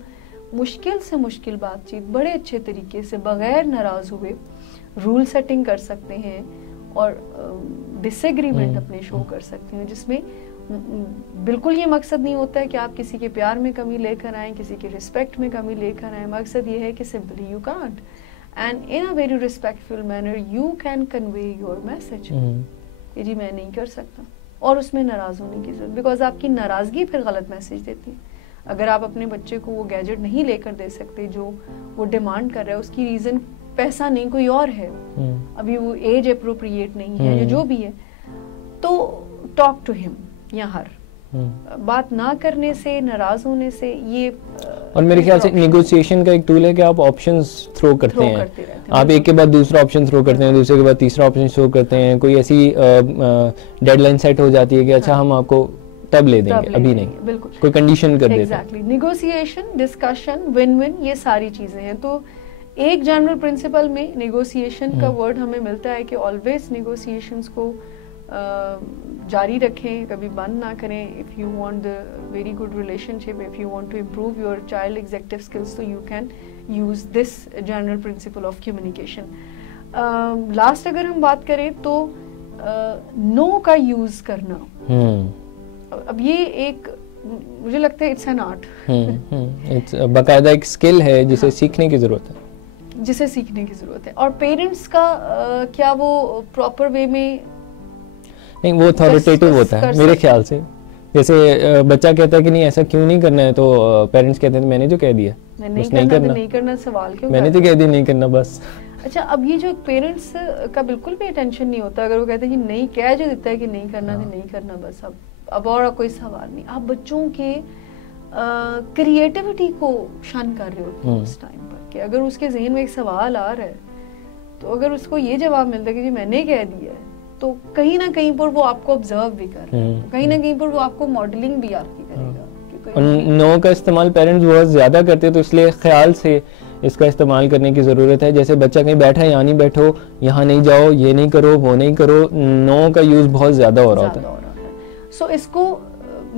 مشکل سے مشکل بات چیت بڑے اچھے طریقے سے بغیر ناراض ہوئے رول سیٹنگ کر سکتے ہیں اور ڈس ایگریمنٹ اپنے شو کر سکتے ہیں, جس میں بالکل یہ مقصد نہیں ہوتا ہے کہ آپ کسی کے پیار میں کمی لے کر آئیں, کسی کے رسپیکٹ میں کمی لے کر آئیں. مقصد یہ ہے کہ simply you can't, and in a very respectful manner you can convey your message کہ جی میں نہیں کر سکتا, اور اس میں ناراض ہونے کی ضرورت, بیکاز آپ کی ناراضگی پھر غلط میسج دیتی ہے. اگر آپ اپنے بچے کو وہ گیجٹ نہیں لے کر دے سکتے جو وہ ڈیمانڈ کر رہا ہے, اس کی ریزن پیسہ نہیں کوئی اور ہے, ابھی وہ ایج اپروپریٹ نہیں ہے یا جو بھی ہے, تو ٹاک ٹو ہم. یا ہر بات نہ کرنے سے, ناراض ہونے سے, یہ اور میرے خیال سے نیگوسیشن کا ایک ٹول ہے کہ آپ آپشنز تھرو کرتے ہیں, آپ ایک کے بعد دوسرا آپشن تھرو کرتے ہیں, دوسرے کے بعد تیسرا آپشن تھرو کرتے ہیں. کوئی ایسی ڈیڈ لائن سیٹ ہو جاتی ہے کہ اچھا ہم آپ کو تب لے دیں گے, ابھی نہیں, بالکل کوئی کنڈیشن کر دیتے ہیں. نیگوسیشن, ڈسکشن, ون ون, یہ ساری چیزیں ہیں. تو ایک جنرل پرنسپل میں نیگوسیشن کا ورڈ ہمیں ملتا ہے کہ آلویز نیگوسیشنز کو جاری رکھیں, کبھی بند نہ کریں. If you want the very good relationship, if you want to improve your child executive skills, تو you can use this general principle of communication. Last اگر ہم بات کریں تو نو کا یوز کرنا, اب یہ ایک مجھے لگتا ہے اٹس این آرٹ, باقاعدہ ایک اسکل ہے جسے سیکھنے کی ضرورت ہے, جسے سیکھنے کی ضرورت ہے. اور پیرنٹس کا کیا وہ پراپر وے میں نہیں, وہ اتھارٹیٹیو ہوتا ہے میرے خیال سے. جیسے بچہ کہتا ہے کہ نہیں ایسا کیوں نہیں کرنا ہے, تو پیرنٹس کہتے ہیں میں نے جو کہہ دیا, نہیں کرنا, سوال کیوں, میں نے تو کہہ دیا نہیں کرنا بس. اچھا, اب یہ جو پیرنٹس کا بالکل بھی اٹینشن نہیں ہوتا, اگر وہ کہتے ہیں کہ نہیں, کہہ جو دیتا ہے کہ نہیں کرنا تو نہیں کرنا بس, اب اور کوئی سوال نہیں. آپ بچوں کے کریٹیوٹی کو شن کر رہے ہوتے ہیں اس ٹائم پر, کہ اگر اس کے ذہن میں ایک سوال آ رہا ہے تو اگر اس کو یہ جواب ملتا ہے کہ جی میں نے کہہ دیا ہے, تو کہیں نہ کہیں پر وہ آپ کو آبزرو بھی کر رہا ہے, کہیں نہ کہیں پر وہ آپ کو ماڈلنگ بھی آپ کی کرے گا. نو کا استعمال پیرنٹس بہت زیادہ کرتے ہیں, تو اس لیے خیال سے اس کا استعمال کرنے کی ضرورت ہے. جیسے بچہ کہیں بیٹھا ہے, یہاں نہیں بیٹھو, یہاں نہیں جاؤ, یہ نہیں کرو, وہ نہیں کرو, نو کا یوز بہت زیادہ ہو رہا ہوتا ہے. سو اس کو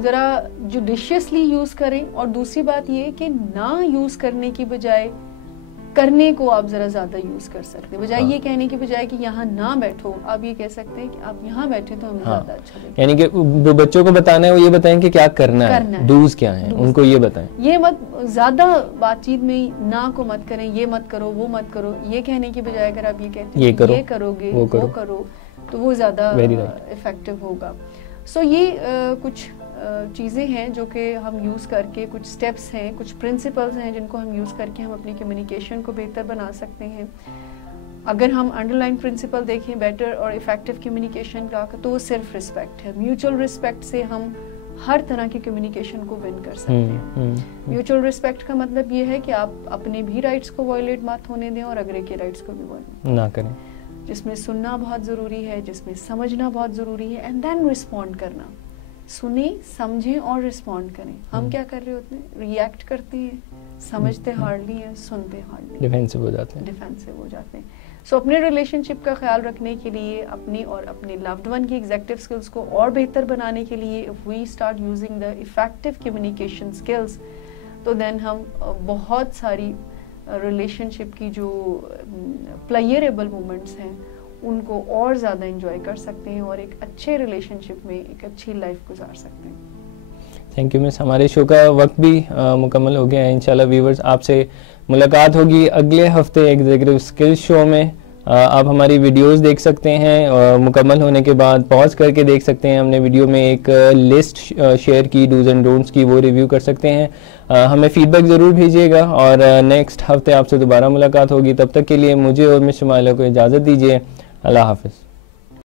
ذرا جوڈیشیسلی یوز کریں, اور دوسری بات یہ کہ نہ یوز کرنے کی بجائے کرنے کو آپ ذرا زیادہ یوز کر سکتے ہیں. بجائے یہ کہنے کی بجائے کہ یہاں نہ بیٹھو, آپ یہ کہہ سکتے ہیں کہ آپ یہاں بیٹھے تو ہمیں زیادہ اچھا لگے. یعنی کہ جو بچوں کو بتانا ہے وہ یہ بتائیں کہ کیا کرنا ہے, ڈوز کیا ہیں, ان کو یہ بتائیں. یہ مت زیادہ بات چیت میں نہ کو مت کریں, یہ مت کرو, وہ مت کرو. یہ کہنے کی بجائے اگر آپ یہ کہتے ہیں یہ کرو گے, وہ کرو, تو وہ زیادہ افیکٹو ہوگا. سو یہ کچھ چیزیں ہیں جو کہ ہم یوز کر کے, کچھ سٹیپس ہیں, کچھ پرنسپلز ہیں جن کو ہم یوز کر کے ہم اپنی کمیونیکیشن کو بہتر بنا سکتے ہیں. اگر ہم انڈر لائن پرنسپل دیکھیں بیٹر اور افیکٹو کمیونیکیشن کا, تو وہ صرف رسپیکٹ ہے. میوچل رسپیکٹ سے ہم ہر طرح کی کمیونیکیشن کو ون کر سکتے ہیں. میوچل رسپیکٹ کا مطلب یہ ہے کہ آپ اپنے بھی رائٹس کو وائلیٹ مت ہونے دیں اور اگلے کے رائٹس کو بھی وائلیٹ نہ کریں, جس میں سننا بہت ضروری ہے, جس میں سمجھنا بہت ضروری ہے, اینڈ دین رسپونڈ کرنا. سنیں, سمجھیں اور رسپونڈ کریں. ہم کیا کر رہے ہوتے ہیں, ریئیکٹ کرتے ہیں, سمجھتے ہارڈلی ہیں, سنتے ہارڈلی, ڈیفینسو ہو جاتے ہیں. سو اپنے ریلیشن شپ کا خیال رکھنے کے لیے, اپنی اور اپنے لوڈ ون کی ایگزیکٹو اسکلس کو اور بہتر بنانے کے لیے if we start using the effective communication skills, تو دین ہم بہت ساری ریلیشن شپ کی جو پلیئریبل مومنٹس ہیں ان کو اور زیادہ انجوائے کر سکتے ہیں اور ایک اچھے ریلیشن شپ میں ایک اچھی لائف گزار سکتے ہیں. تھینک یو مس. ہمارے شو کا وقت بھی مکمل ہو گیا ہے. انشاءاللہ ویورز آپ سے ملاقات ہوگی اگلے ہفتے ایگزیکٹو اسکلز شو میں. آپ ہماری ویڈیوز دیکھ سکتے ہیں, مکمل ہونے کے بعد پاز کر کے دیکھ سکتے ہیں. ہم نے ویڈیو میں ایک لسٹ شیئر کی ڈوز اینڈ ڈونٹس کی, وہ ریویو کر سکتے ہیں. ہمیں فیڈ بیک ضرور بھیجیے گا اور نیکسٹ ہفتے آپ سے دوبارہ ملاقات ہوگی. تب تک کے لیے مجھے اور مس شمائلہ کو اجازت دیجیے. اللہ حافظ.